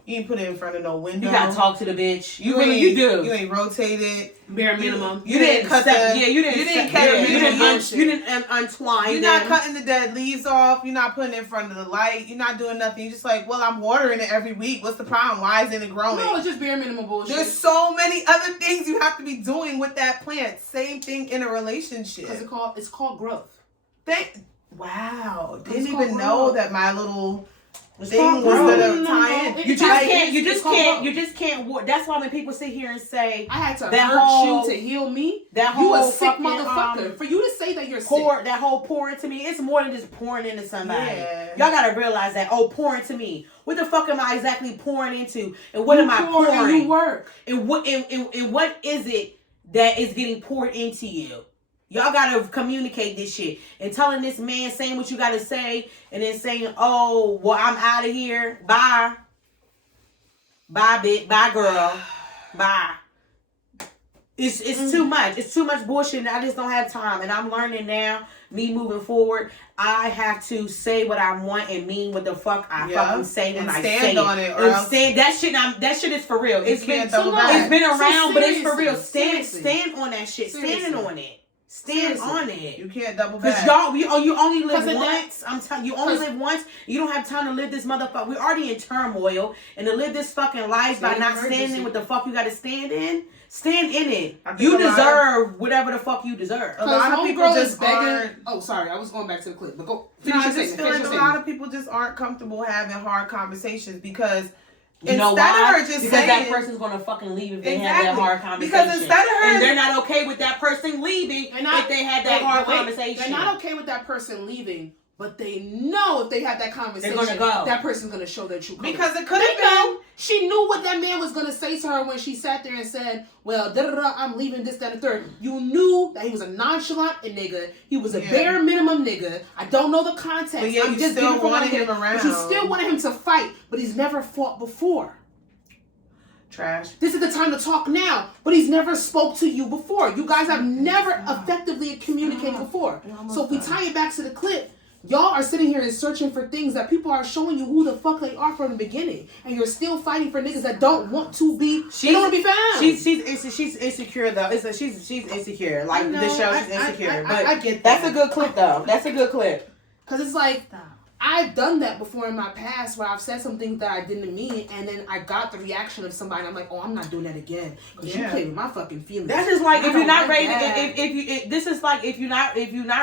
You ain't put it in front of no window. You gotta talk to the bitch. You ain't rotated. Bare minimum. You didn't cut the. You didn't untwine. You're not cutting the dead leaves off. You're not putting it in front of the light. You're not doing nothing. You're just like, well, I'm watering it every week. What's the problem? Why isn't it growing? No, it's just bare minimum bullshit. There's so many other things you have to be doing with that plant. Same thing in a relationship. Because it's called growth. Wow. Didn't even know that my little thing was gonna tie in. You just can't. That's why when people sit here and say I had to hurt you to heal me. You a sick motherfucker. For you to say that you're sick. That whole pour into me, it's more than just pouring into somebody. Yeah. Y'all gotta realize that. Oh, pour into me. What the fuck am I exactly pouring into? And what am I pouring? And you work. And what is it that is getting poured into you? Y'all gotta communicate this shit. And telling this man, saying what you gotta say, and then saying, oh, well, I'm out of here. Bye. Bye, bitch. Bye, girl. Bye. It's too much. It's too much bullshit, and I just don't have time. And I'm learning now, me moving forward, I have to say what I want and mean what the fuck I fucking say when I say it. Stand on it. Or else that shit is for real. It's been around, but it's for real. Stand on that shit. Standing on it. Stand on it. You can't double back. Because you only live once. I'm telling you, only live once. You don't have time to live this motherfucker. We're already in turmoil, and to live this fucking life by not standing what the fuck you got to stand in. Stand in it. You deserve whatever the fuck you deserve. A lot of people just begging. Oh, sorry, I was going back to the clip. But go. I just feel like a lot of people just aren't comfortable having hard conversations because. You know why? Because that person's gonna fucking leave if they have that hard conversation. Because instead of her, and they're not okay with that person leaving if they had that hard conversation. They're not okay with that person leaving, but they know if they have that conversation, they're gonna go. That person's gonna show their true colors. Because it could have been. She knew what that man was gonna say to her when she sat there and said, "Well, I'm leaving this, that, and the third." You knew that he was a nonchalant nigga. He was a bare minimum nigga. I don't know the context. But yeah, I'm just still wanted him around. But you still wanted him to fight, but he's never fought before. Trash. This is the time to talk now, but he's never spoke to you before. You guys have never effectively communicated before. So if we tie it back to the clip, y'all are sitting here and searching for things that people are showing you who the fuck they are from the beginning, and you're still fighting for niggas that don't want to be. They don't want to be found. She's insecure though. She's insecure. Like the show, she's insecure. But I get that. That's a good clip though. That's a good clip. Cause it's like I've done that before in my past where I've said some things that I didn't mean, and then I got the reaction of somebody, and I'm like, oh, I'm not doing that again. Because you played with my fucking feelings. That's just like if you're not ready to, this is like if you're not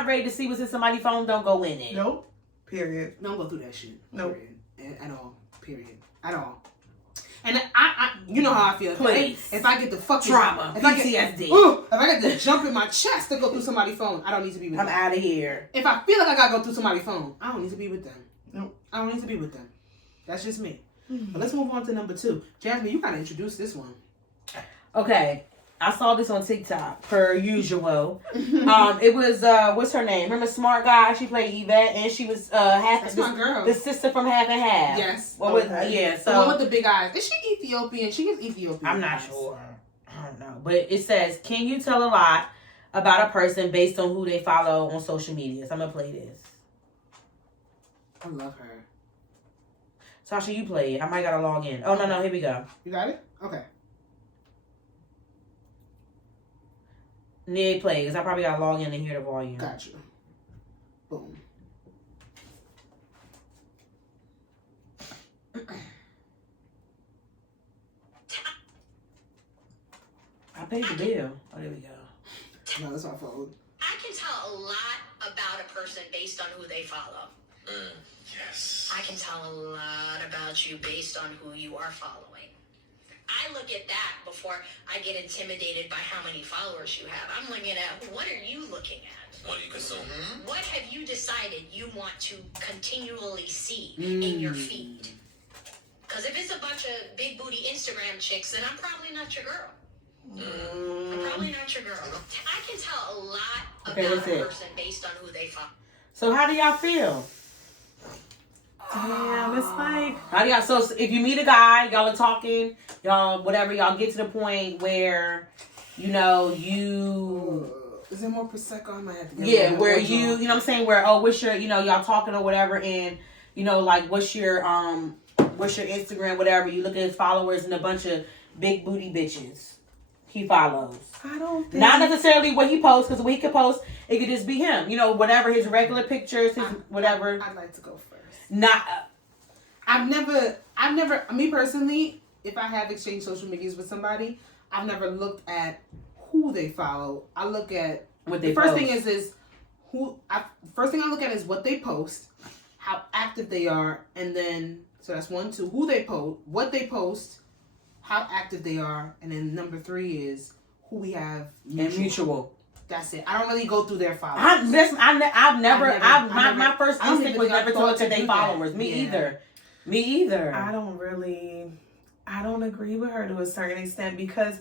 ready to see what's in somebody's phone, don't go in it. Nope. Period. Don't go through that shit. Nope. Period. At all. Period. At all. And I you know how I feel. Please. If I get the fucking trauma, PTSD. If I get the jump in my chest to go through somebody's phone, I don't need to be with them. I'm out of here. If I feel like I gotta go through somebody's phone, I don't need to be with them. Nope. I don't need to be with them. That's just me. But let's move on to number 2. Jasmine, you gotta introduce this one. Okay. I saw this on TikTok, per usual. It was what's her name? Remember Smart Guy? She played Yvette, and she was That's my girl. the sister from Half and Half. Yes. So the one with the big eyes. Is she Ethiopian? She is Ethiopian. I'm not sure. I don't know, but it says, "Can you tell a lot about a person based on who they follow on social media?" So I'm gonna play this. I love her. Tasha, you play it. I might gotta log in. Oh no, here we go. You got it? Okay. Need play because I probably gotta log in and hear the volume. Gotcha. Boom. I paid the bill. Oh, there we go. No, that's my phone. I can tell a lot about a person based on who they follow. Yes. I can tell a lot about you based on who you are following. I look at that before I get intimidated by how many followers you have. I'm looking at, what are you looking at? What do you consume? What have you decided you want to continually see in your feed? Because if it's a bunch of big booty Instagram chicks, then I'm probably not your girl. I'm probably not your girl. I can tell a lot about a person based on who they follow. So how do y'all feel? Damn, it's like How do y'all? So if you meet a guy, y'all are talking, y'all whatever, y'all get to the point where you know you. Is there more prosecco? I might have to get where you know what I'm saying, where what's your, y'all talking or whatever, and like what's your Instagram, whatever. You look at his followers and a bunch of big booty bitches he follows. I don't think Not necessarily what he posts, because what he could post, it could just be him. Whatever his regular pictures, his whatever. I'd like to go first. Not. I've never, me personally, if I have exchanged social medias with somebody, I've never looked at who they follow. I look at what they the first post. thing is first thing I look at is what they post, how active they are, and then so that's 1, 2, who they post, what they post, how active they are, and then number 3 is who we have mutual. That's it. I don't really go through their followers. My first instinct was never to look at their followers. Me either. I don't agree with her to a certain extent because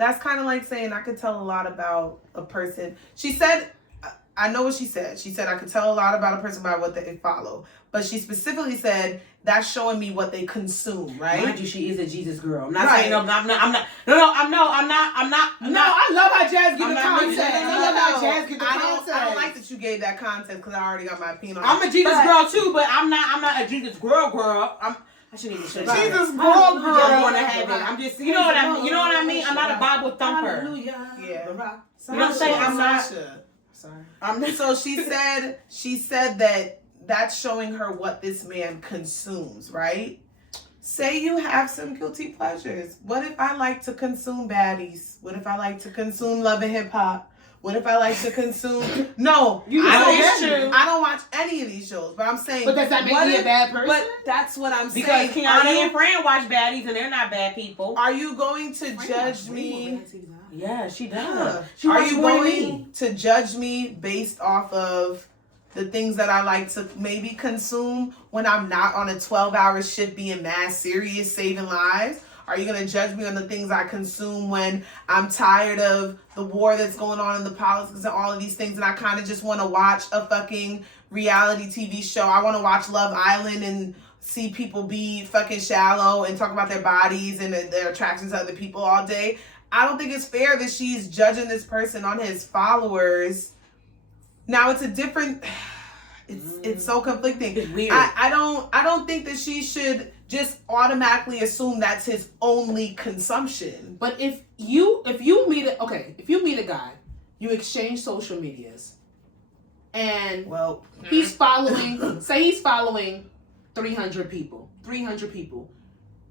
That's kind of like saying I could tell a lot about a person. She said, I know what she said. She said I could tell a lot about a person by what they follow. But she specifically said that's showing me what they consume, right? Mind you, she is a Jesus girl. I'm not Right. saying no. I'm not. No, I love how Jazz give I'm the not- context. I love how Jazz give the context. I don't like that you gave that context because I already got my opinion on it. I'm a Jesus girl too, but I'm not a Jesus girl. I shouldn't even say that. Jesus girl. I'm going to heaven. I'm just, you know what I mean. I'm not a Bible thumper. Hallelujah. Yeah. You know what I'm saying? I'm not. Sorry. So she said that that's showing her what this man consumes, right? Say you have some guilty pleasures. What if I like to consume baddies? What if I like to consume Love and Hip Hop? What if I like to consume? No, I don't watch any of these shows. But I'm saying, But does that make me a bad person? But that's what I'm Because saying. Kiana and Fran watch baddies and they're not bad people. Are you going to judge me? Yeah, she does. Yeah. She Are watches you more than going me. to judge me based off of the things that I like to maybe consume when I'm not on a 12-hour shift being mad serious saving lives? Are you going to judge me on the things I consume when I'm tired of the war that's going on in the politics and all of these things and I kind of just want to watch a fucking reality TV show? I want to watch Love Island and see people be fucking shallow and talk about their bodies and their attractions to other people all day. I don't think it's fair that she's judging this person on his followers. Now it's a different. It's so conflicting. It's weird. I don't think that she should just automatically assume that's his only consumption. But if you meet a guy, you exchange social medias, and he's following. Say he's following 300 people,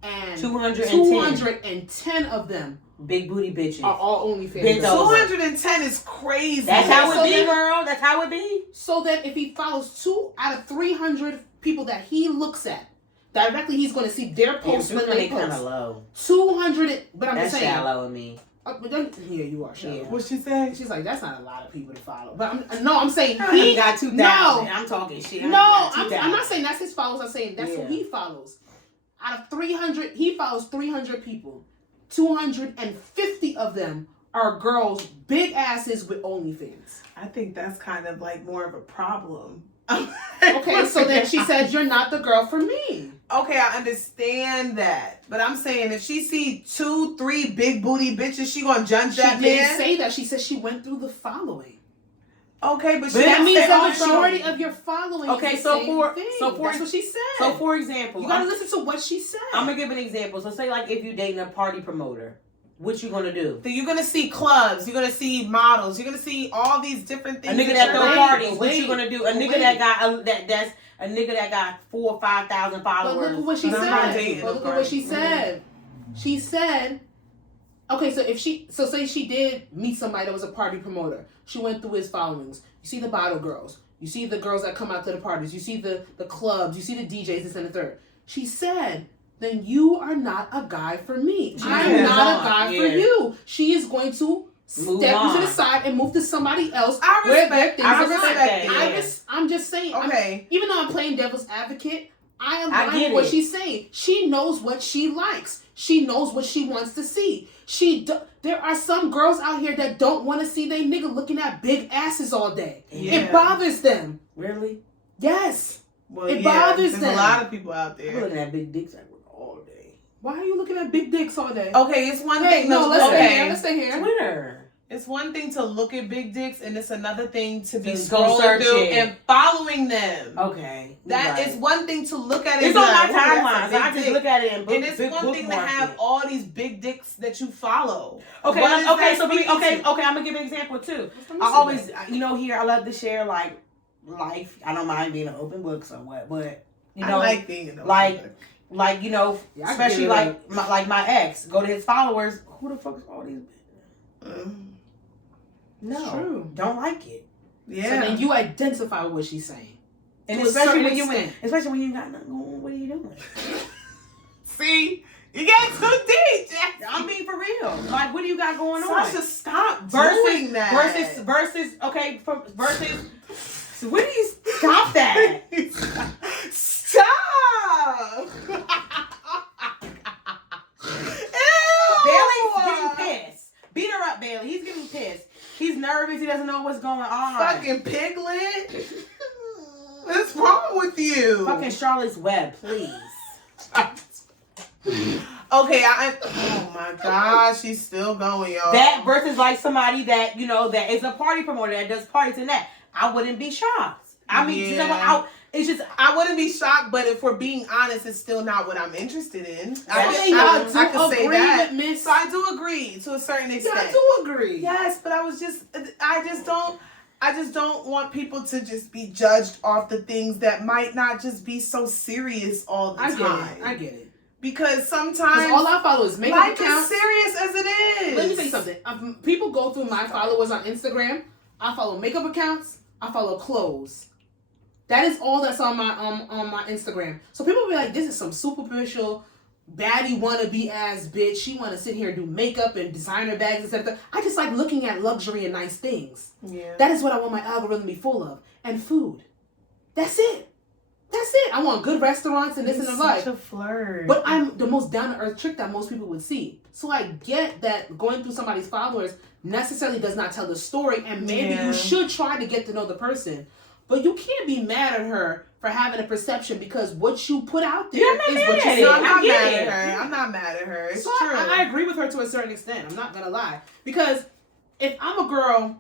and 210 of them. Big booty bitches. Are all OnlyFans. 210 is crazy. That's how it be, girl. That's how it be. So that if he follows 2 out of 300 people that he looks at, directly he's going to see their posts when they post. Kind of low. 200, but I'm that's just saying. That's shallow of me. But then, yeah, you are shallow. Yeah. What's she saying? She's like, that's not a lot of people to follow. But I'm saying he got 2,000. No, I'm talking shit. I'm not saying that's his followers. I'm saying that's who he follows. Out of 300, he follows 300 people. 250 of them are girls, big asses with OnlyFans. I think that's kind of like more of a problem. Okay, so then she said, you're not the girl for me. Okay, I understand that. But I'm saying if she see 2-3 big booty bitches, she gonna judge that man? She didn't say that. She said she went through the following. Okay, but that means the majority of your following. Okay, is the same thing. That's what she said. So for example, you gotta listen to what she said. I'm gonna give an example. So say like if you dating a party promoter, what you gonna do? So you're gonna see clubs, you're gonna see models, you're gonna see all these different things. A nigga that throw parties, what you gonna do? A nigga that got that's a nigga that got 4,000 or 5,000 followers. But look at what she said. But look at what she said. She said, okay, so say she did meet somebody that was a party promoter. She went through his followings. You see the bottle girls. You see the girls that come out to the parties. You see the clubs. You see the DJs, this and the third. She said, then you are not a guy for me. I'm not a guy for you. She is going to step to the side and move to somebody else. I respect that. I'm just saying. Okay. Even though I'm playing devil's advocate, I align with what she's saying. She knows what she likes. She knows what she wants to see. There are some girls out here that don't want to see their nigga looking at big asses all day. Yeah. It bothers them. Really? Yes. Well, it bothers them. There's a lot of people out there. I'm looking at big dicks at work all day. Why are you looking at big dicks all day? Okay, it's one thing. Let's stay here. Twitter. It's one thing to look at big dicks, and it's another thing to be scrolling through and following them. Okay. That is one thing to look at. It's on my timeline, so I just look at it and it's one thing to have all these big dicks that you follow. Okay, okay, I'm gonna give an example too. I always, here I love to share like life. I don't mind being an open book somewhat, but I like being an open book. especially like my ex, go to his followers. Who the fuck is all these? No, true. Don't like it. Yeah. So then you identify with what she's saying, and especially when you got nothing going on. What are you doing? See, you get too deep, Jack. I mean, for real. Like, what do you got going on? Sasha, stop doing that. Versus. So where do you stop that? Stop. Bailey's getting pissed. doesn't know what's going on. Fucking Piglet. What's wrong with you? Fucking Charlotte's Web, please. Okay, oh my gosh, she's still going, y'all. That versus like somebody that, you know, that is a party promoter that does parties and that. I wouldn't be shocked. I mean, yeah. It's just, I wouldn't be shocked, but if we're being honest, it's still not what I'm interested in. I can say that. So I do agree to a certain extent. Yeah, I do agree. Yes, but I just don't want people to just be judged off the things that might not just be so serious all the time. I get it. Because sometimes all I follow is makeup life accounts. Is serious as it is. Let me tell you something. People go through my followers on Instagram. I follow makeup accounts. I follow clothes. That is all that's on my Instagram. So people be like, this is some superficial, baddie wannabe ass bitch. She want to sit here and do makeup and designer bags and stuff. I just like looking at luxury and nice things. Yeah. That is what I want my algorithm to be full of. And food. That's it. That's it. I want good restaurants and this and the like. Such a flirt. But I'm the most down-to-earth chick that most people would see. So I get that going through somebody's followers necessarily does not tell the story, and maybe you should try to get to know the person. But you can't be mad at her for having a perception because what you put out there is what you see. I'm not mad at her. I'm not mad at her. It's true. I agree with her to a certain extent. I'm not gonna lie. Because if I'm a girl,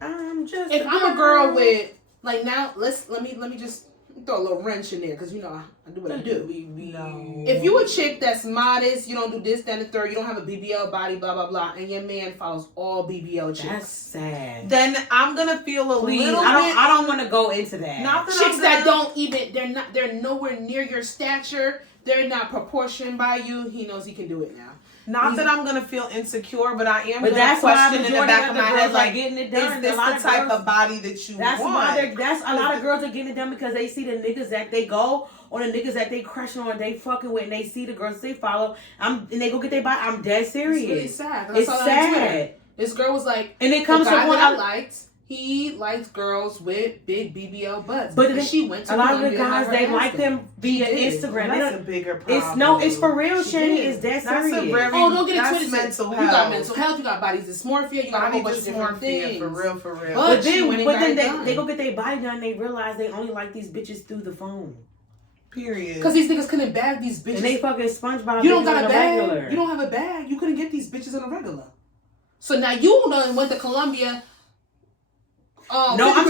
I'm a girl with like now let me just throw a little wrench in there because you know I do what I do. No. If you a chick that's modest, you don't do this, that, and the third, you don't have a BBL body, blah blah blah, and your man follows all BBL chicks. That's sad. Then I'm gonna feel a little bit. I don't want to go into that. Not that Chicks that don't even they're nowhere near your stature. They're not proportioned by you. He knows he can do it now. Not that I'm gonna feel insecure, but I am but gonna question in the back of my head, like, getting it done. is this the type of body that you want? That's a lot of girls are getting it done because they see the niggas that they go or the niggas that they crushing on, they fucking with, and they see the girls they follow. And they go get their body. I'm dead serious. It's really sad. It's sad. This girl was like, and it comes the guy from what that I liked. He likes girls with big BBL butts. But she went to a lot of the guys, they like them via Instagram. That's a bigger problem. It's for real, Shanny. It's that serious. Don't get it twisted. Mental health. You got mental health. You got body dysmorphia. You got a whole bunch of different things. For real. But then they go get their body done and they realize they only like these bitches through the phone. Period. Because these niggas couldn't bag these bitches. And they fucking SpongeBob. You don't got a bag. Regular. You don't have a bag. You couldn't get these bitches on a regular. So now you done went to Colombia. No, I'm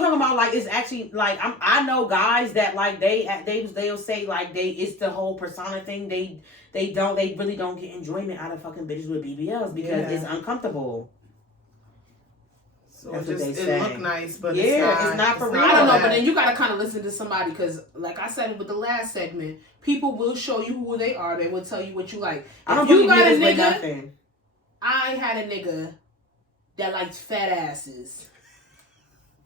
talking about like it's actually like I know guys that like they'll say like it's the whole persona thing. They really don't get enjoyment out of fucking bitches with BBLs because it's uncomfortable. So it look nice, but it's not for real. I don't know, but then you gotta kind of listen to somebody because, like I said with the last segment, people will show you who they are. They will tell you what you like. I don't believe niggas with nothing. I had a nigga that liked fat asses.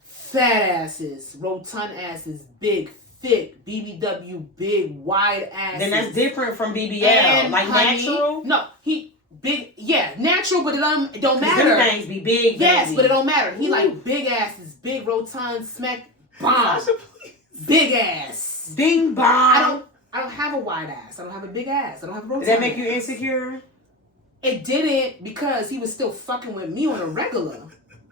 Fat asses, rotund asses, big, thick, BBW, big, wide asses. Then that's different from BBL. And like natural? No, he big, natural, but it don't matter. Them things be big. Yes, but it don't matter. He like big asses, big rotund, smack, bomb, big ass, ding bomb. I don't have a wide ass. I don't have a big ass. I don't have a rotund. Does that make you insecure? It didn't because he was still fucking with me on a regular.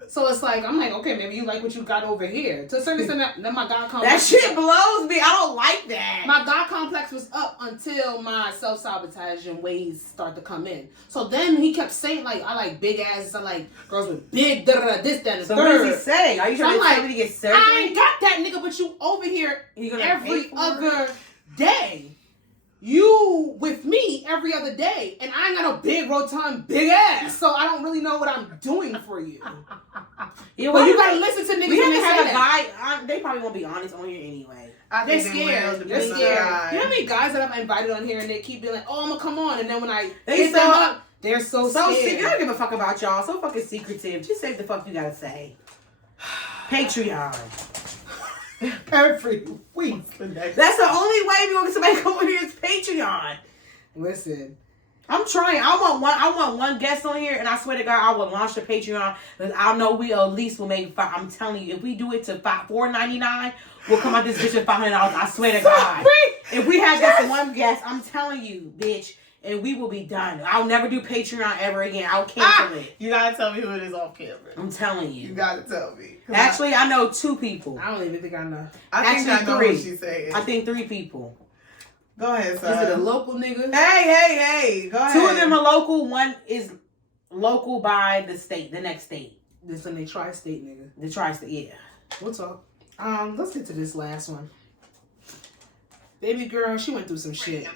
So it's like, I'm like, okay, maybe you like what you got over here. To a certain extent, that my God complex. That shit blows me. I don't like that. My God complex was up until my self-sabotaging ways start to come in. So then he kept saying, like, I like big asses. I like girls with big da-da-da, this, that, and the third. What does he say? Are you trying to tell me to get surgery? I ain't got that, nigga, but you over here every other day. You with me every other day, and I ain't got no big rotund big ass, so I don't really know what I'm doing for you. Yeah, well, you gotta listen to niggas. We have to have a guy. They probably won't be honest on here anyway. They're scared. They're scared. You know how many guys that I've invited on here and they keep being like, "Oh, I'm gonna come on," and then when I hit them up, they're so scared. I don't give a fuck about y'all. So fucking secretive. Just say the fuck you gotta say. Patreon. Every week. That's the only way we're gonna get somebody come over here is Patreon. Listen, I'm trying. I want one guest on here, and I swear to God, I will launch a Patreon. I know we at least will make. I'm telling you, if we do it to $4.99, we'll come out this bitch with $500. I swear to God. If we have just one guest, I'm telling you, bitch. and we will be done. I'll never do Patreon ever again. I'll cancel it. You gotta tell me who it is off camera. I'm telling You you. gotta tell me. Actually, I know 2 people. I don't even think I know. I think Actually, I know 3. what she's saying. I think 3 people. Go ahead, Is son. it a local nigga? Hey. Go ahead. 2 of them are local. 1 is local by the state, the next state. This one, they tri-state nigga. The tri-state, yeah. We'll talk. Let's get to this last one. Baby girl, she went through some shit.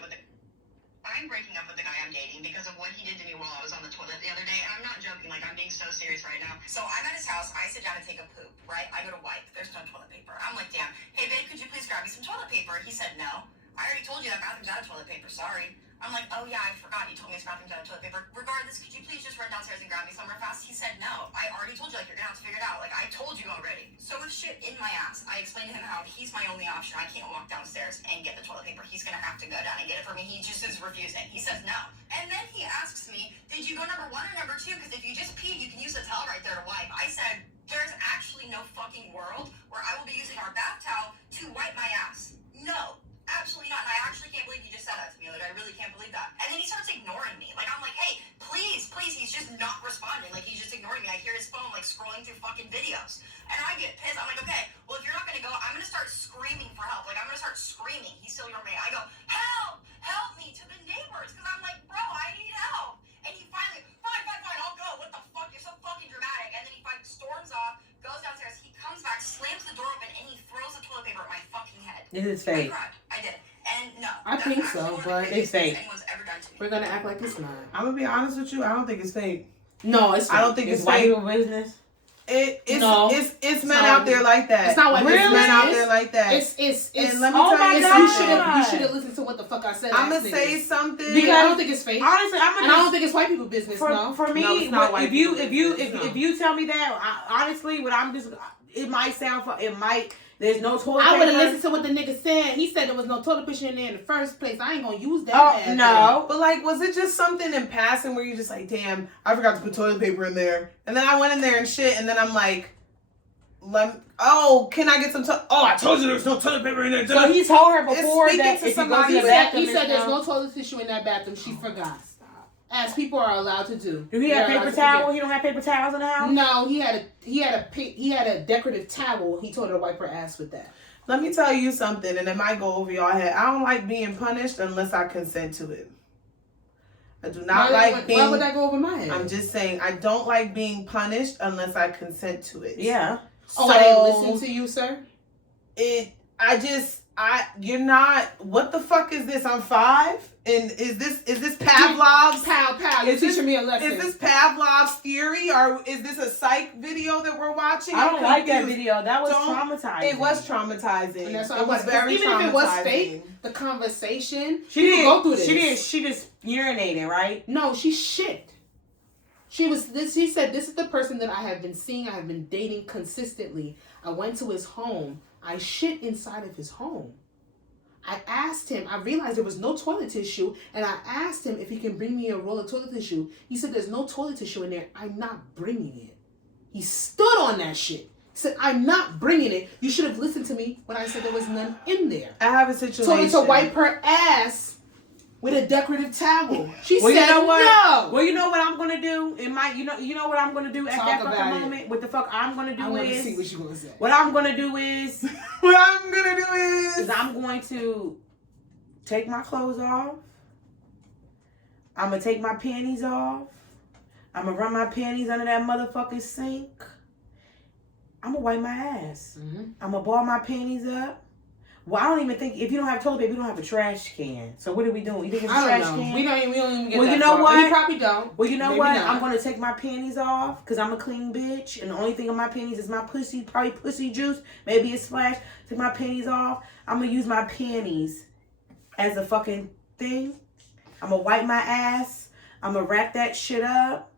I'm breaking up with the guy I'm dating because of what he did to me while I was on the toilet the other day. And I'm not joking. Like, I'm being so serious right now. So I'm at his house. I sit down to take a poop, right? I go to wipe. There's no toilet paper. I'm like, damn. Hey, babe, could you please grab me some toilet paper? He said no. I already told you that bathroom's out of toilet paper. Sorry. I'm like, oh yeah, I forgot. You told me this bathroom's out of toilet paper. Regardless, could you please just run downstairs and grab me somewhere fast? He said no. I already told you, like, you're gonna have to figure it out. Like, I told you already. So with shit in my ass, I explained to him how he's my only option. I can't walk downstairs and get the toilet paper. He's gonna have to go down and get it for me. He just is refusing. He says no. And then he asks me, did you go number 1 or number 2? Because if you just peed, you can use the towel right there to wipe. I said, there's actually no fucking world where I will be using our bath towel to wipe my ass. No. Absolutely not. And I actually can't believe you just said that to me. Like, I really can't believe that. And then he starts ignoring me. Like, I'm like, hey, please. He's just not responding. Like, he's just ignoring me. I hear his phone, like, scrolling through fucking videos. And I get pissed. I'm like, okay, well, if you're not going to go, I'm going to start screaming for help. Like, I'm going to start screaming. He's still ignoring me. I go, help me to the neighbors. Because I'm like, bro, I need help. And he finally, fine, I'll go. What the fuck? You're so fucking dramatic. And then he storms off, goes downstairs. He comes back, slams the door open, and he throws the toilet paper at my fucking head. This is fake. I did it. And no. I think so, but it's fake. Anyone's ever done to me. we're gonna act like it's not. I'm gonna be honest with you. I don't think it's fake. No, it's fake. I don't think it's white fake. people business. It's men not out white there like that. It's not white It's people men out business. there like that. It's And let me oh tell my you God. something. you should have listened to what the fuck I said. I'm last gonna nigga. say something. Because I don't think it's fake. Honestly, And I don't think it's white people business. No. For me, No, it's not white if you people business. if you tell me that, honestly, what I'm just, it might sound, there's no toilet I would have paper. listened to what the nigga said. He said there was no toilet paper in there in the first place. I ain't gonna use that. Oh, no. But like, was it just something in passing where you just like, damn, I forgot to put toilet paper in there, and then I went in there and shit, and then I'm like, can I get some? I told you there was no toilet paper in there. So he told her before It's that speaking to if you go to somebody the that- bathroom, He said there's no. no toilet tissue in that bathroom. She forgot. As people are allowed to do. Do he have paper towel? He don't have paper towels in the house. No, he had a decorative towel. He told her to wipe her ass with that. Let me tell you something, and it might go over y'all head. I don't like being punished unless I consent to it. I do not like being. Why would that go over my head? I'm just saying, I don't like being punished unless I consent to it. Yeah. I didn't listen to you, sir. You're not. What the fuck is this? I'm 5, and is this Pavlov's? Pow. You're teaching me a lesson. Is this Pavlov's theory, or is this a psych video that we're watching? I don't I'm like that confused. video. That was traumatizing. It was traumatizing. And that's what it was very even traumatizing. if it was fake, the conversation. She didn't go through this. She just urinated, right? No, she shit. She said, this is the person that I have been seeing, I have been dating consistently. I went to his home. I shit inside of his home. I asked him, I realized there was no toilet tissue, and I asked him if he can bring me a roll of toilet tissue. He said, there's no toilet tissue in there. I'm not bringing it. He stood on that shit. He said, I'm not bringing it. You should have listened to me when I said there was none in there. I have a situation. Told her to wipe her ass with a decorative towel. She said you know what? no. Well, you know what I'm gonna do? You know what I'm gonna do at Talk that about fucking it. moment? What the fuck I'm gonna do I want to is see what you gonna say. what I'm gonna do is What I'm gonna do is I'm going to take my clothes off. I'm gonna take my panties off. I'm gonna run my panties under that motherfucking sink. I'm gonna wipe my ass. Mm-hmm. I'm gonna ball my panties up. Well, I don't even think, if you don't have toilet paper, we don't have a trash can. So what are we doing? You think it's a I trash don't know. can? We don't even get Well, that you know far. what? But he probably don't. Well, you know Maybe what? not. I'm going to take my panties off because I'm a clean bitch. And the only thing on my panties is my pussy, probably pussy juice, maybe a splash. Take my panties off. I'm going to use my panties as a fucking thing. I'm going to wipe my ass. I'm going to wrap that shit up.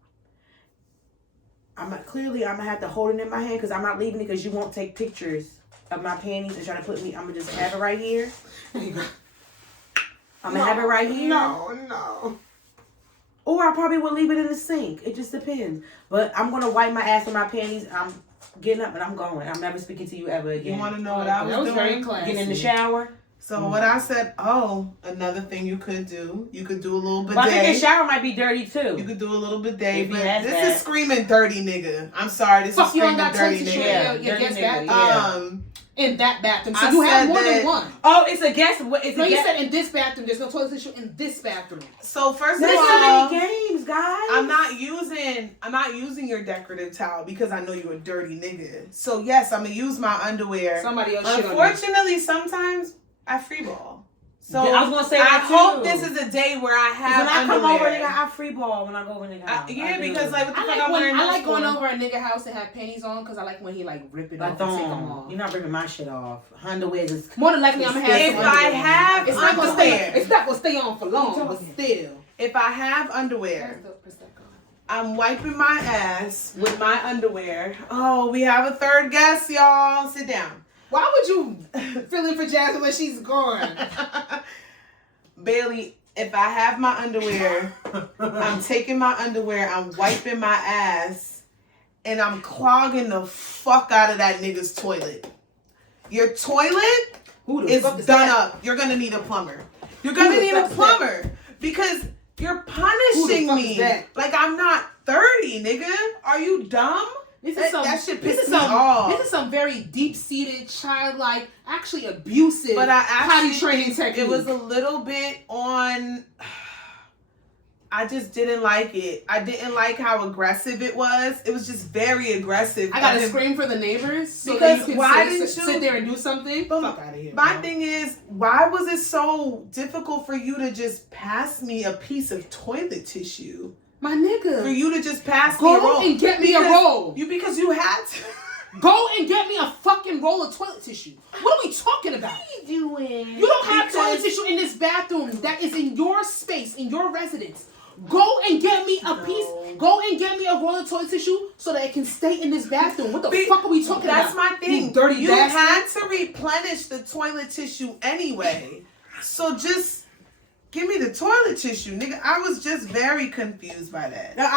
Clearly, I'm going to have to hold it in my hand because I'm not leaving it because you won't take pictures of my panties and try to put me. I'm going to just have it right here. I'm going to have it right here. No. Or I probably would leave it in the sink. It just depends. But I'm going to wipe my ass in my panties. I'm getting up and I'm going. I'm never speaking to you ever again. You want to know what I was That was doing? very classy. Getting in the shower. So what I said, another thing you could do a little bidet. But I think the shower might be dirty too. You could do a little bidet, but has this that. is screaming dirty nigga. I'm sorry, this Fuck, is you don't screaming got dirty toilet nigga. tissue Yeah, in your dirty guest nigga, bathroom. In that bathroom. So I you have said more that- than one. Oh, it's a guest. It's No, a you guest. said in this bathroom. There's no toilet tissue in this bathroom. So first of There's so all, many games, guys. I'm not using your decorative towel because I know you're a dirty nigga. So yes, I'm gonna use my underwear. Somebody else shit on you. Unfortunately, sometimes I freeball. So Yeah, I was gonna say I that hope too. this is a day where I have when I come underwear. over, nigga, I free ball when I go over nigga house. Yeah, I do. because like what the I fuck like I'm when wearing I like this going for? over a nigga house and have panties on because I like when he like rip it Like, off and take them off. you're not ripping my shit off. Underwear is. More than likely, I'm gonna have If some I underwear. have It's not gonna stay. underwear, It's not gonna stay on for long, but still. if I have underwear, I'm wiping my ass with my underwear. Oh, we have a third guest, y'all. Sit down. Why would you fill in for Jasmine when she's gone? Bailey, if I have my underwear, I'm taking my underwear, I'm wiping my ass, and I'm clogging the fuck out of that nigga's toilet. Your toilet Who the is fuck is done that? up. You're gonna need a plumber. You're gonna Who the need a fuck is that? plumber because you're Who the punishing fuck me. is that? Like I'm not 30, nigga. Are you dumb? This That- is some. that shit this pissed is me some. off. This is some very deep-seated, childlike, actually abusive But I potty actually training technique. it was a little bit on. I just didn't like it. I didn't like how aggressive it was. It was just very aggressive. I gotta of him. scream for the neighbors so Because that you can why sit, didn't sit, you- sit there and do something. But Fuck out of here. My bro. thing is, why was it so difficult for you to just pass me a piece of toilet tissue? My nigga. For you to just pass me a Go roll and get me a roll. Because you had to. Go and get me a fucking roll of toilet tissue. What are we talking about? What are you doing? You don't have toilet tissue in this bathroom that is in your space, in your residence. Go and get me a piece. Go and get me a roll of toilet tissue so that it can stay in this bathroom. What the fuck are we talking That's about? my thing. You dirty You bastard. had to replenish the toilet tissue anyway. So just give me the toilet tissue, nigga. I was just very confused by that. Now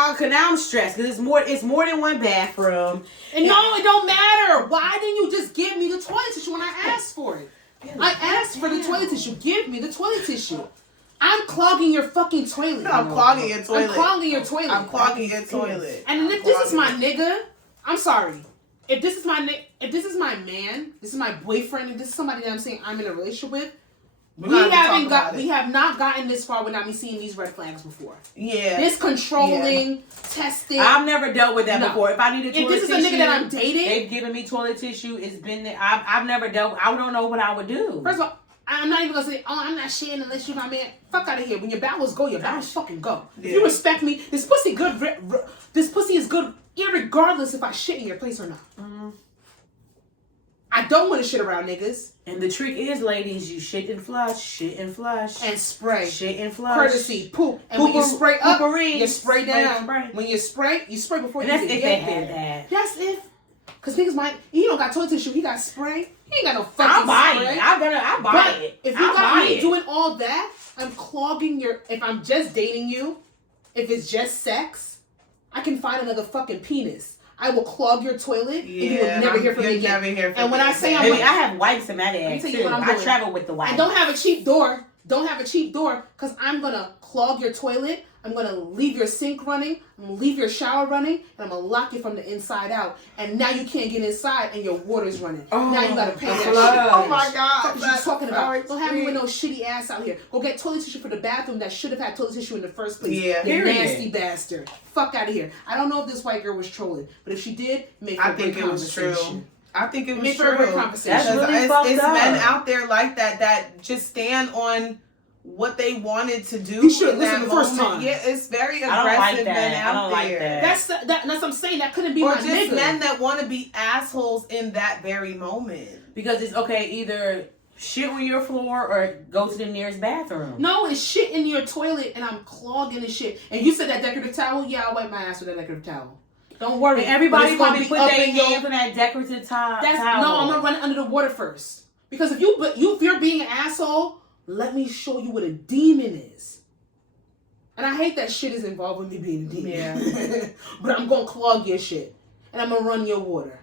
I'm stressed because it's more than one bathroom. And no, it don't matter. Why didn't you just give me the toilet tissue when I asked for it? I asked for the toilet tissue. Give me the toilet tissue. I'm clogging your fucking toilet. No, I'm clogging your toilet. I'm clogging your toilet. I'm clogging your toilet. And if this is my nigga, I'm sorry. If this is my man, this is my boyfriend, and this is somebody that I'm saying I'm in a relationship with, we have not gotten this far without me seeing these red flags before. Yeah. This controlling, testing. I've never dealt with that No. before. If I needed toilet If this is tissue, a nigga that I'm dating, they've given me toilet tissue. It's been there. I've never dealt. I don't know what I would do. First of all, I'm not even gonna say, oh, I'm not sharing unless you're my man. Fuck out of here. When your bowels go, your bowels fucking go. If you respect me, this pussy good. This pussy is good, irregardless if I shit in your place or not. Mm-hmm. I don't want to shit around niggas. And the trick is, ladies, you shit and flush, And spray. shit and flush. Courtesy, poop. And when you spray up, you spray down. Spray. When you spray before And you that's even if they get have there. that. That's if. Because niggas might, he don't got toilet tissue, he got spray. He ain't got no fucking I'll buy spray. it. I'll buy But it. if you I'll got buy me it. doing all that, I'm clogging your. If I'm just dating you, if it's just sex, I can find another fucking penis. I will clog your toilet, and you will never hear from me again. And when I say Baby, I have wipes in my ass tell you too. what I'm I doing. travel with the wipes. And don't have a cheap door. Don't have a cheap door, because I'm gonna clog your toilet. I'm gonna leave your sink running. I'm gonna leave your shower running, and I'm gonna lock it from the inside out. And now you can't get inside, and your water's running. Now you gotta pay that shit. Oh my God. What are you talking about? Don't have me with no shitty ass out here. Go get toilet tissue for the bathroom that should have had toilet tissue in the first place. Yeah. You Period. nasty bastard. Fuck out of here. I don't know if this white girl was trolling, but if she did, make for I a think great it was true. conversation. I think it was Make for true. a great conversation. That's really It's fucked up. men out there like that just stand on what they wanted to do. You should've in listened that the first moment. time. Yeah, it's very I don't like aggressive that. men I out don't like there. that. That's what I'm saying. That couldn't be Or my just nigga. men that want to be assholes in that very moment. Because it's okay, either shit on your floor or go to the nearest bathroom. No, it's shit in your toilet, and I'm clogging the shit. And you said that decorative towel? Yeah, I'll wipe my ass with that decorative towel. Don't worry. And everybody It's gonna probably be put up their in your- hands on that decorative towel. No, I'm gonna run it under the water first. Because if you're being an asshole, let me show you what a demon is. And I hate that shit is involved with me being a demon. Yeah. But I'm gonna clog your shit, and I'm gonna run your water.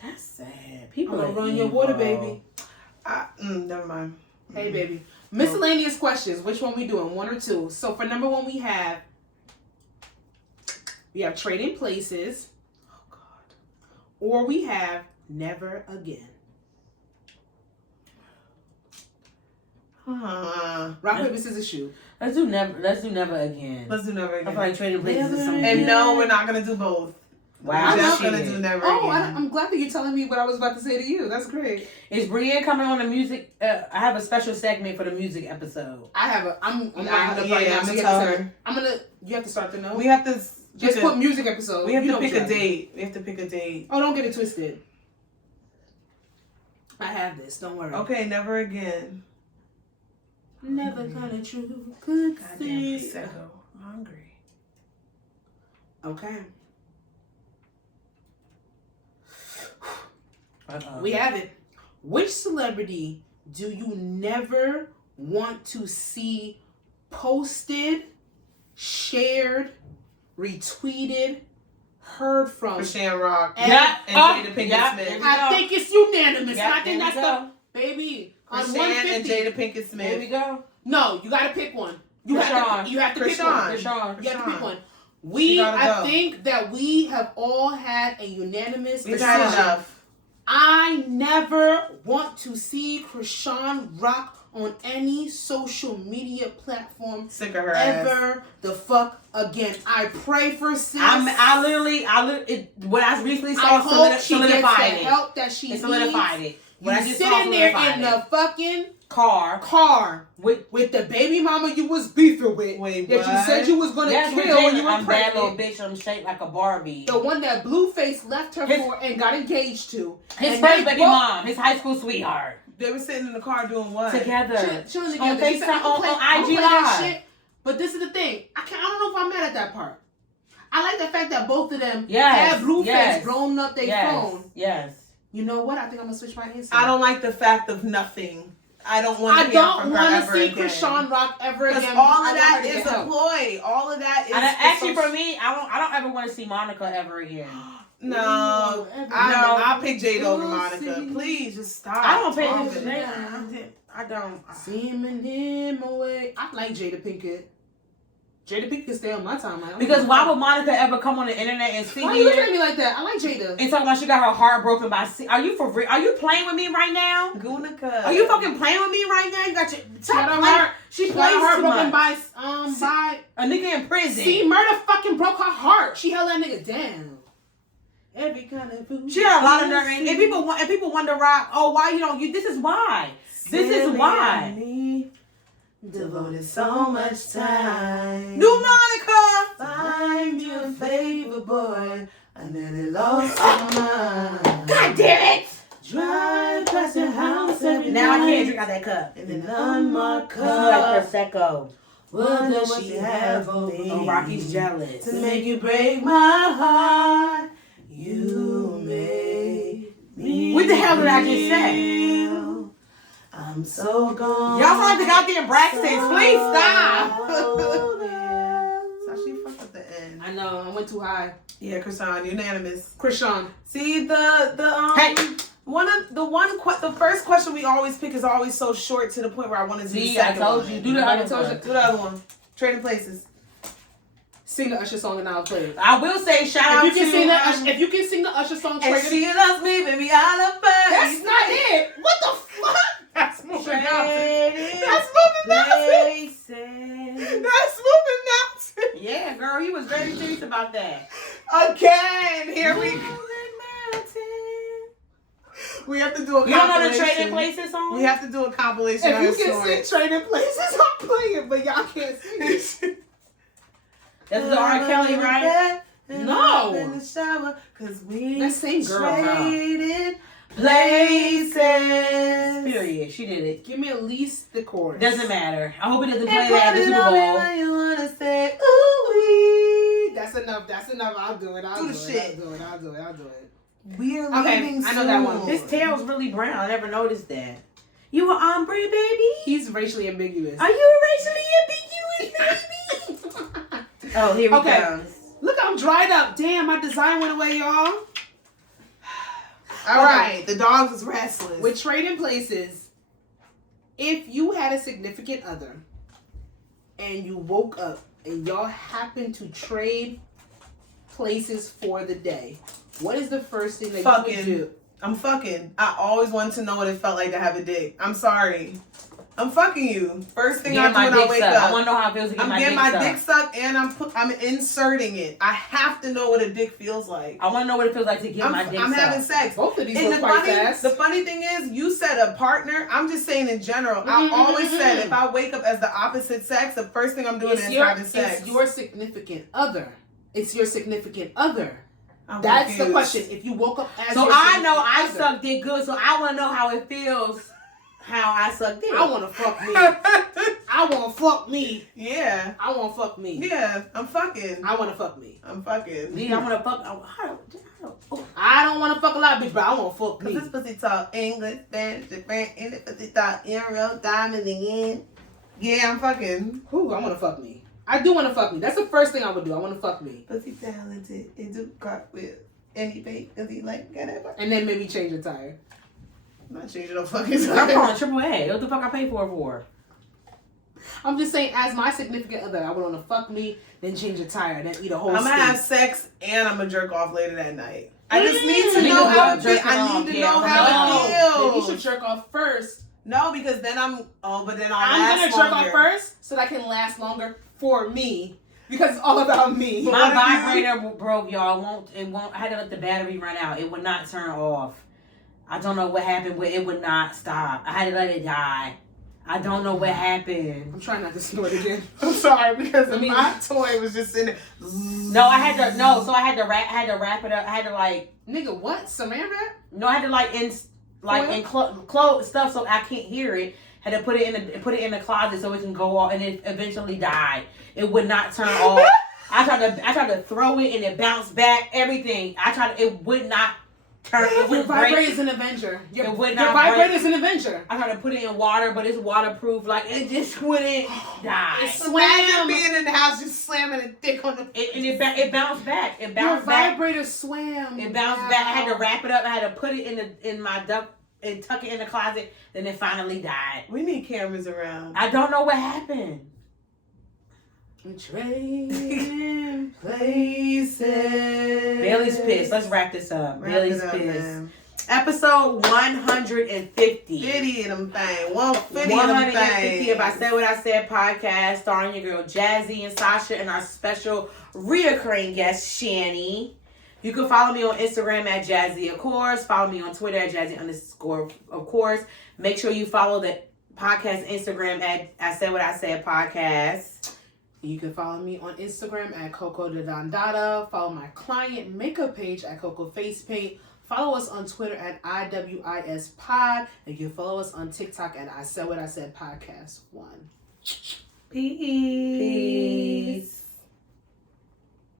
That's sad. I'm People gonna are run your evil. water, baby. Never mind. Hey, baby. Miscellaneous questions. Which one we doing? 1 or 2? So for number 1, we have Trading Places. Oh God. Or we have Never Again. Rock, paper, scissors, shoot. Let's do never again. Let's do Never I Again. feel like Trading Places is something. And no, we're not gonna do both. Wow, We're just gonna do Never Again. I'm glad that you're telling me what I was about to say to you. That's great. Is Brienne coming on the music? I have a special segment for the music episode. I'm gonna tell her. You have to start the note. We have to just put music episode. We have to pick a date. We have to pick a date. Oh, don't get it twisted. I have this. Don't worry. Okay, Never Again. Never gonna choose. Good Goddamn Prosecco. I'm hungry. Okay. Uh-oh. We have it. Which celebrity do you never want to see posted, shared, retweeted, heard from? Krishan Rock. And Jada Pinkett Smith. I think it's unanimous. Yep, I think there that's we the baby. On Krishan 150. and Jada Pinkett Smith. There we go. No, you gotta pick one. You have to pick one. Krishan. You have to pick one. She I gotta go. think that we have all had a unanimous We've decision. had enough. I never want to see Krishan Rock on any social media platform Sick of her ever the fuck again. I pray for sis. I literally, what I recently saw I hope she gets the solidified it. help that she It needs. solidified it. What I You just saw sitting there solidified in it. the fucking car with the baby mama you was beefing with. Wait, that what? you said you was gonna Yes, kill when you were I'm bad little pregnant. bitch. I'm shaped like a Barbie. The one that Blueface left her for and got engaged to. His And first they baby both- mom, his high school sweetheart, They were sitting in the car doing what? together. Chilling On together. She said, FaceTime, "I'ma play- on I'ma IG play that Live. shit." But this is the thing. I don't know if I'm mad at that part. I like the fact that both of them Yes, had Blueface yes, blowing up their phone. Yes. You know what? I think I'm gonna switch my answer. I don't like the fact of nothing. I don't want to I hear don't from her want to ever see again. Krishan Rock ever again. Because all I of want that her to is get a help. ploy. All of that is. And actually, for me, I don't ever want to see Monica ever again. No, I'll pick Jada over Monica. Please, just stop. I don't pay talking. attention. I don't. Seeming him away. I like Jada Pinkett. Jada Pinkett stay on my timeline. Because why would Monica ever come on the internet and see Why me you looking at me like that? I like Jada. and talk about she got her heart broken by? Are you for real? Are you playing with me right now? Gunica. Are you fucking playing with me right now? You got your She got her heart. She She plays got her too broken much. by A nigga in prison. See, murder fucking broke her heart. She held that nigga down. Every kind of food. She got a lot of nerve, and people wonder, Rock, oh, why you don't? This is why. This is why. Devoted so much time. New Monica. Find you a favorite boy. I nearly lost my mind. God damn it! Drive past your house every Now I night. can't drink out that cup. In an unmarked This is like car. Prosecco. What does she have for me? Oh, Rocky's jealous. To make you break my heart. You make me. What the hell did I just say? feel I'm so gone. Y'all sound like the goddamn Braxtons. Please stop. So she fucked up the end. I know. I went too high. Yeah, Krishan, unanimous. Krishan. See the Hey. the first question we always pick is always so short to the point where I want to do the See, I second told one. you. Do the other one. Do the other one. Trading Places. Sing the Usher song and I'll play it. I will say shout out If you can to sing the if you can sing the Usher song, And Trading- she loves me, baby, I love her. That's not it. What the fuck? That's moving Trading That's moving mountains. Places. That's moving mountains. Yeah, girl, he was very serious about that. Again, here we go. We have to do a You don't know the compilation. Trading Places song? We have to do a compilation If of you her can story. sing Trading Places, I'm playing, but y'all can't sing it. That's the R. Kelly, right? No. In the shower, cause we That same girl, traded places. Period. She did it. Give me at least the chorus. Doesn't matter. I hope he doesn't play And that at put the it Super on me Bowl. when you wanna say ooh-wee. That's enough. That's enough. I'll do it. I'll Do do the it. shit. I'll do it. We're Okay, leaving I know that one. soon. His tail's really brown. I never noticed that. You an ombre, baby? He's racially ambiguous. Are you racially ambiguous, baby? Oh, here he Okay. comes. Look, I'm dried up. Damn, my design went away, y'all. All right, the dogs is restless. With Trading Places, If you had a significant other and you woke up and y'all happened to trade places for the day, what is the first thing that you would do? I'm fucking. I always wanted to know what it felt like to have a dick. I'm sorry. I'm fucking you. First thing I do when I wake up. I want to know how it feels to get my dick sucked. I'm getting my dick sucked and I'm inserting it. I have to know what a dick feels like. I want to know what it feels like to get my dick sucked. I'm having sex. Both of these look quite fast. The funny thing is, you said a partner. I'm just saying in general. I always said if I wake up as the opposite sex, the first thing I'm doing is having sex. It's your significant other. It's your significant other. I'm That's confused. the question. If you woke up as so your I know I other, suck dick good, so I want to know how it feels. How I suck dick. I want to fuck me. I want to fuck me. Yeah. I want to fuck me. Yeah. I'm fucking. I want to fuck me. I'm fucking. Me, I want to fuck. I don't want to fuck a lot of bitch, but I want to fuck me. Cause this pussy talk English, Spanish, French, and this pussy talk euro, diamond again. Yeah, I'm fucking. Ooh, I want to fuck me. I do want to fuck me. That's the first thing I would do. I want to fuck me. Pussy talented and do cartwheel. And he paid because he like whatever. And then maybe change the tire. I'm not changing no fucking I'm tire. calling AAA. What the fuck I pay for? I'm just saying, as my significant other, I would want to fuck me, then change a tire, then eat a whole I'm gonna steak. have sex and I'm gonna jerk off later that night. I just need to know how it feels. I need to know how it Then you feels. should jerk off first. No, because then I'm gonna jerk off first so that I can last longer for me. Because it's all about me. My vibrator broke, y'all. It won't. I had to let the battery run out. It would not turn off. I don't know what happened, but it would not stop. I had to let it die. I don't know what happened. I'm trying not to snort again. I'm sorry because my toy was just in there. No, I had to. No, so I had to wrap it up. I had to like. Nigga, what? Saran wrap? No, I had to like enclose stuff so I can't hear it. Had to put it in the closet so it can go off, and it eventually died. It would not turn off. I tried to throw it and it bounced back. Everything. It would not turn. It Your would vibrator break. is an Avenger. Your vibrator is an Avenger. I tried to put it in water, but it's waterproof. Like it just wouldn't die. It swam. Imagine being in the house just slamming a dick on the. It bounced back. It Your bounced back. vibrator swam. It bounced back. I had to wrap it up. I had to put it in my duck and tuck it in the closet. Then it finally died. We need cameras around. I don't know what happened. Trading places. Bailey's pissed. Let's wrap this up. Wrap Bailey's it up, pissed. man. Episode 150. 50 of them things. 150 150 of I Said What I Said podcast, starring your girl Jazzy and Sasha and our special reoccurring guest, Shanny. You can follow me on Instagram at Jazzy, of course. Follow me on Twitter at Jazzy_, of course. Make sure you follow the podcast Instagram at I Said What I Said podcast. You can follow me on Instagram at Coco de Dondada. Follow my client makeup page at Coco Face Paint. Follow us on Twitter at IWISPod. And you can follow us on TikTok at I Said What I Said Podcast 1. Peace.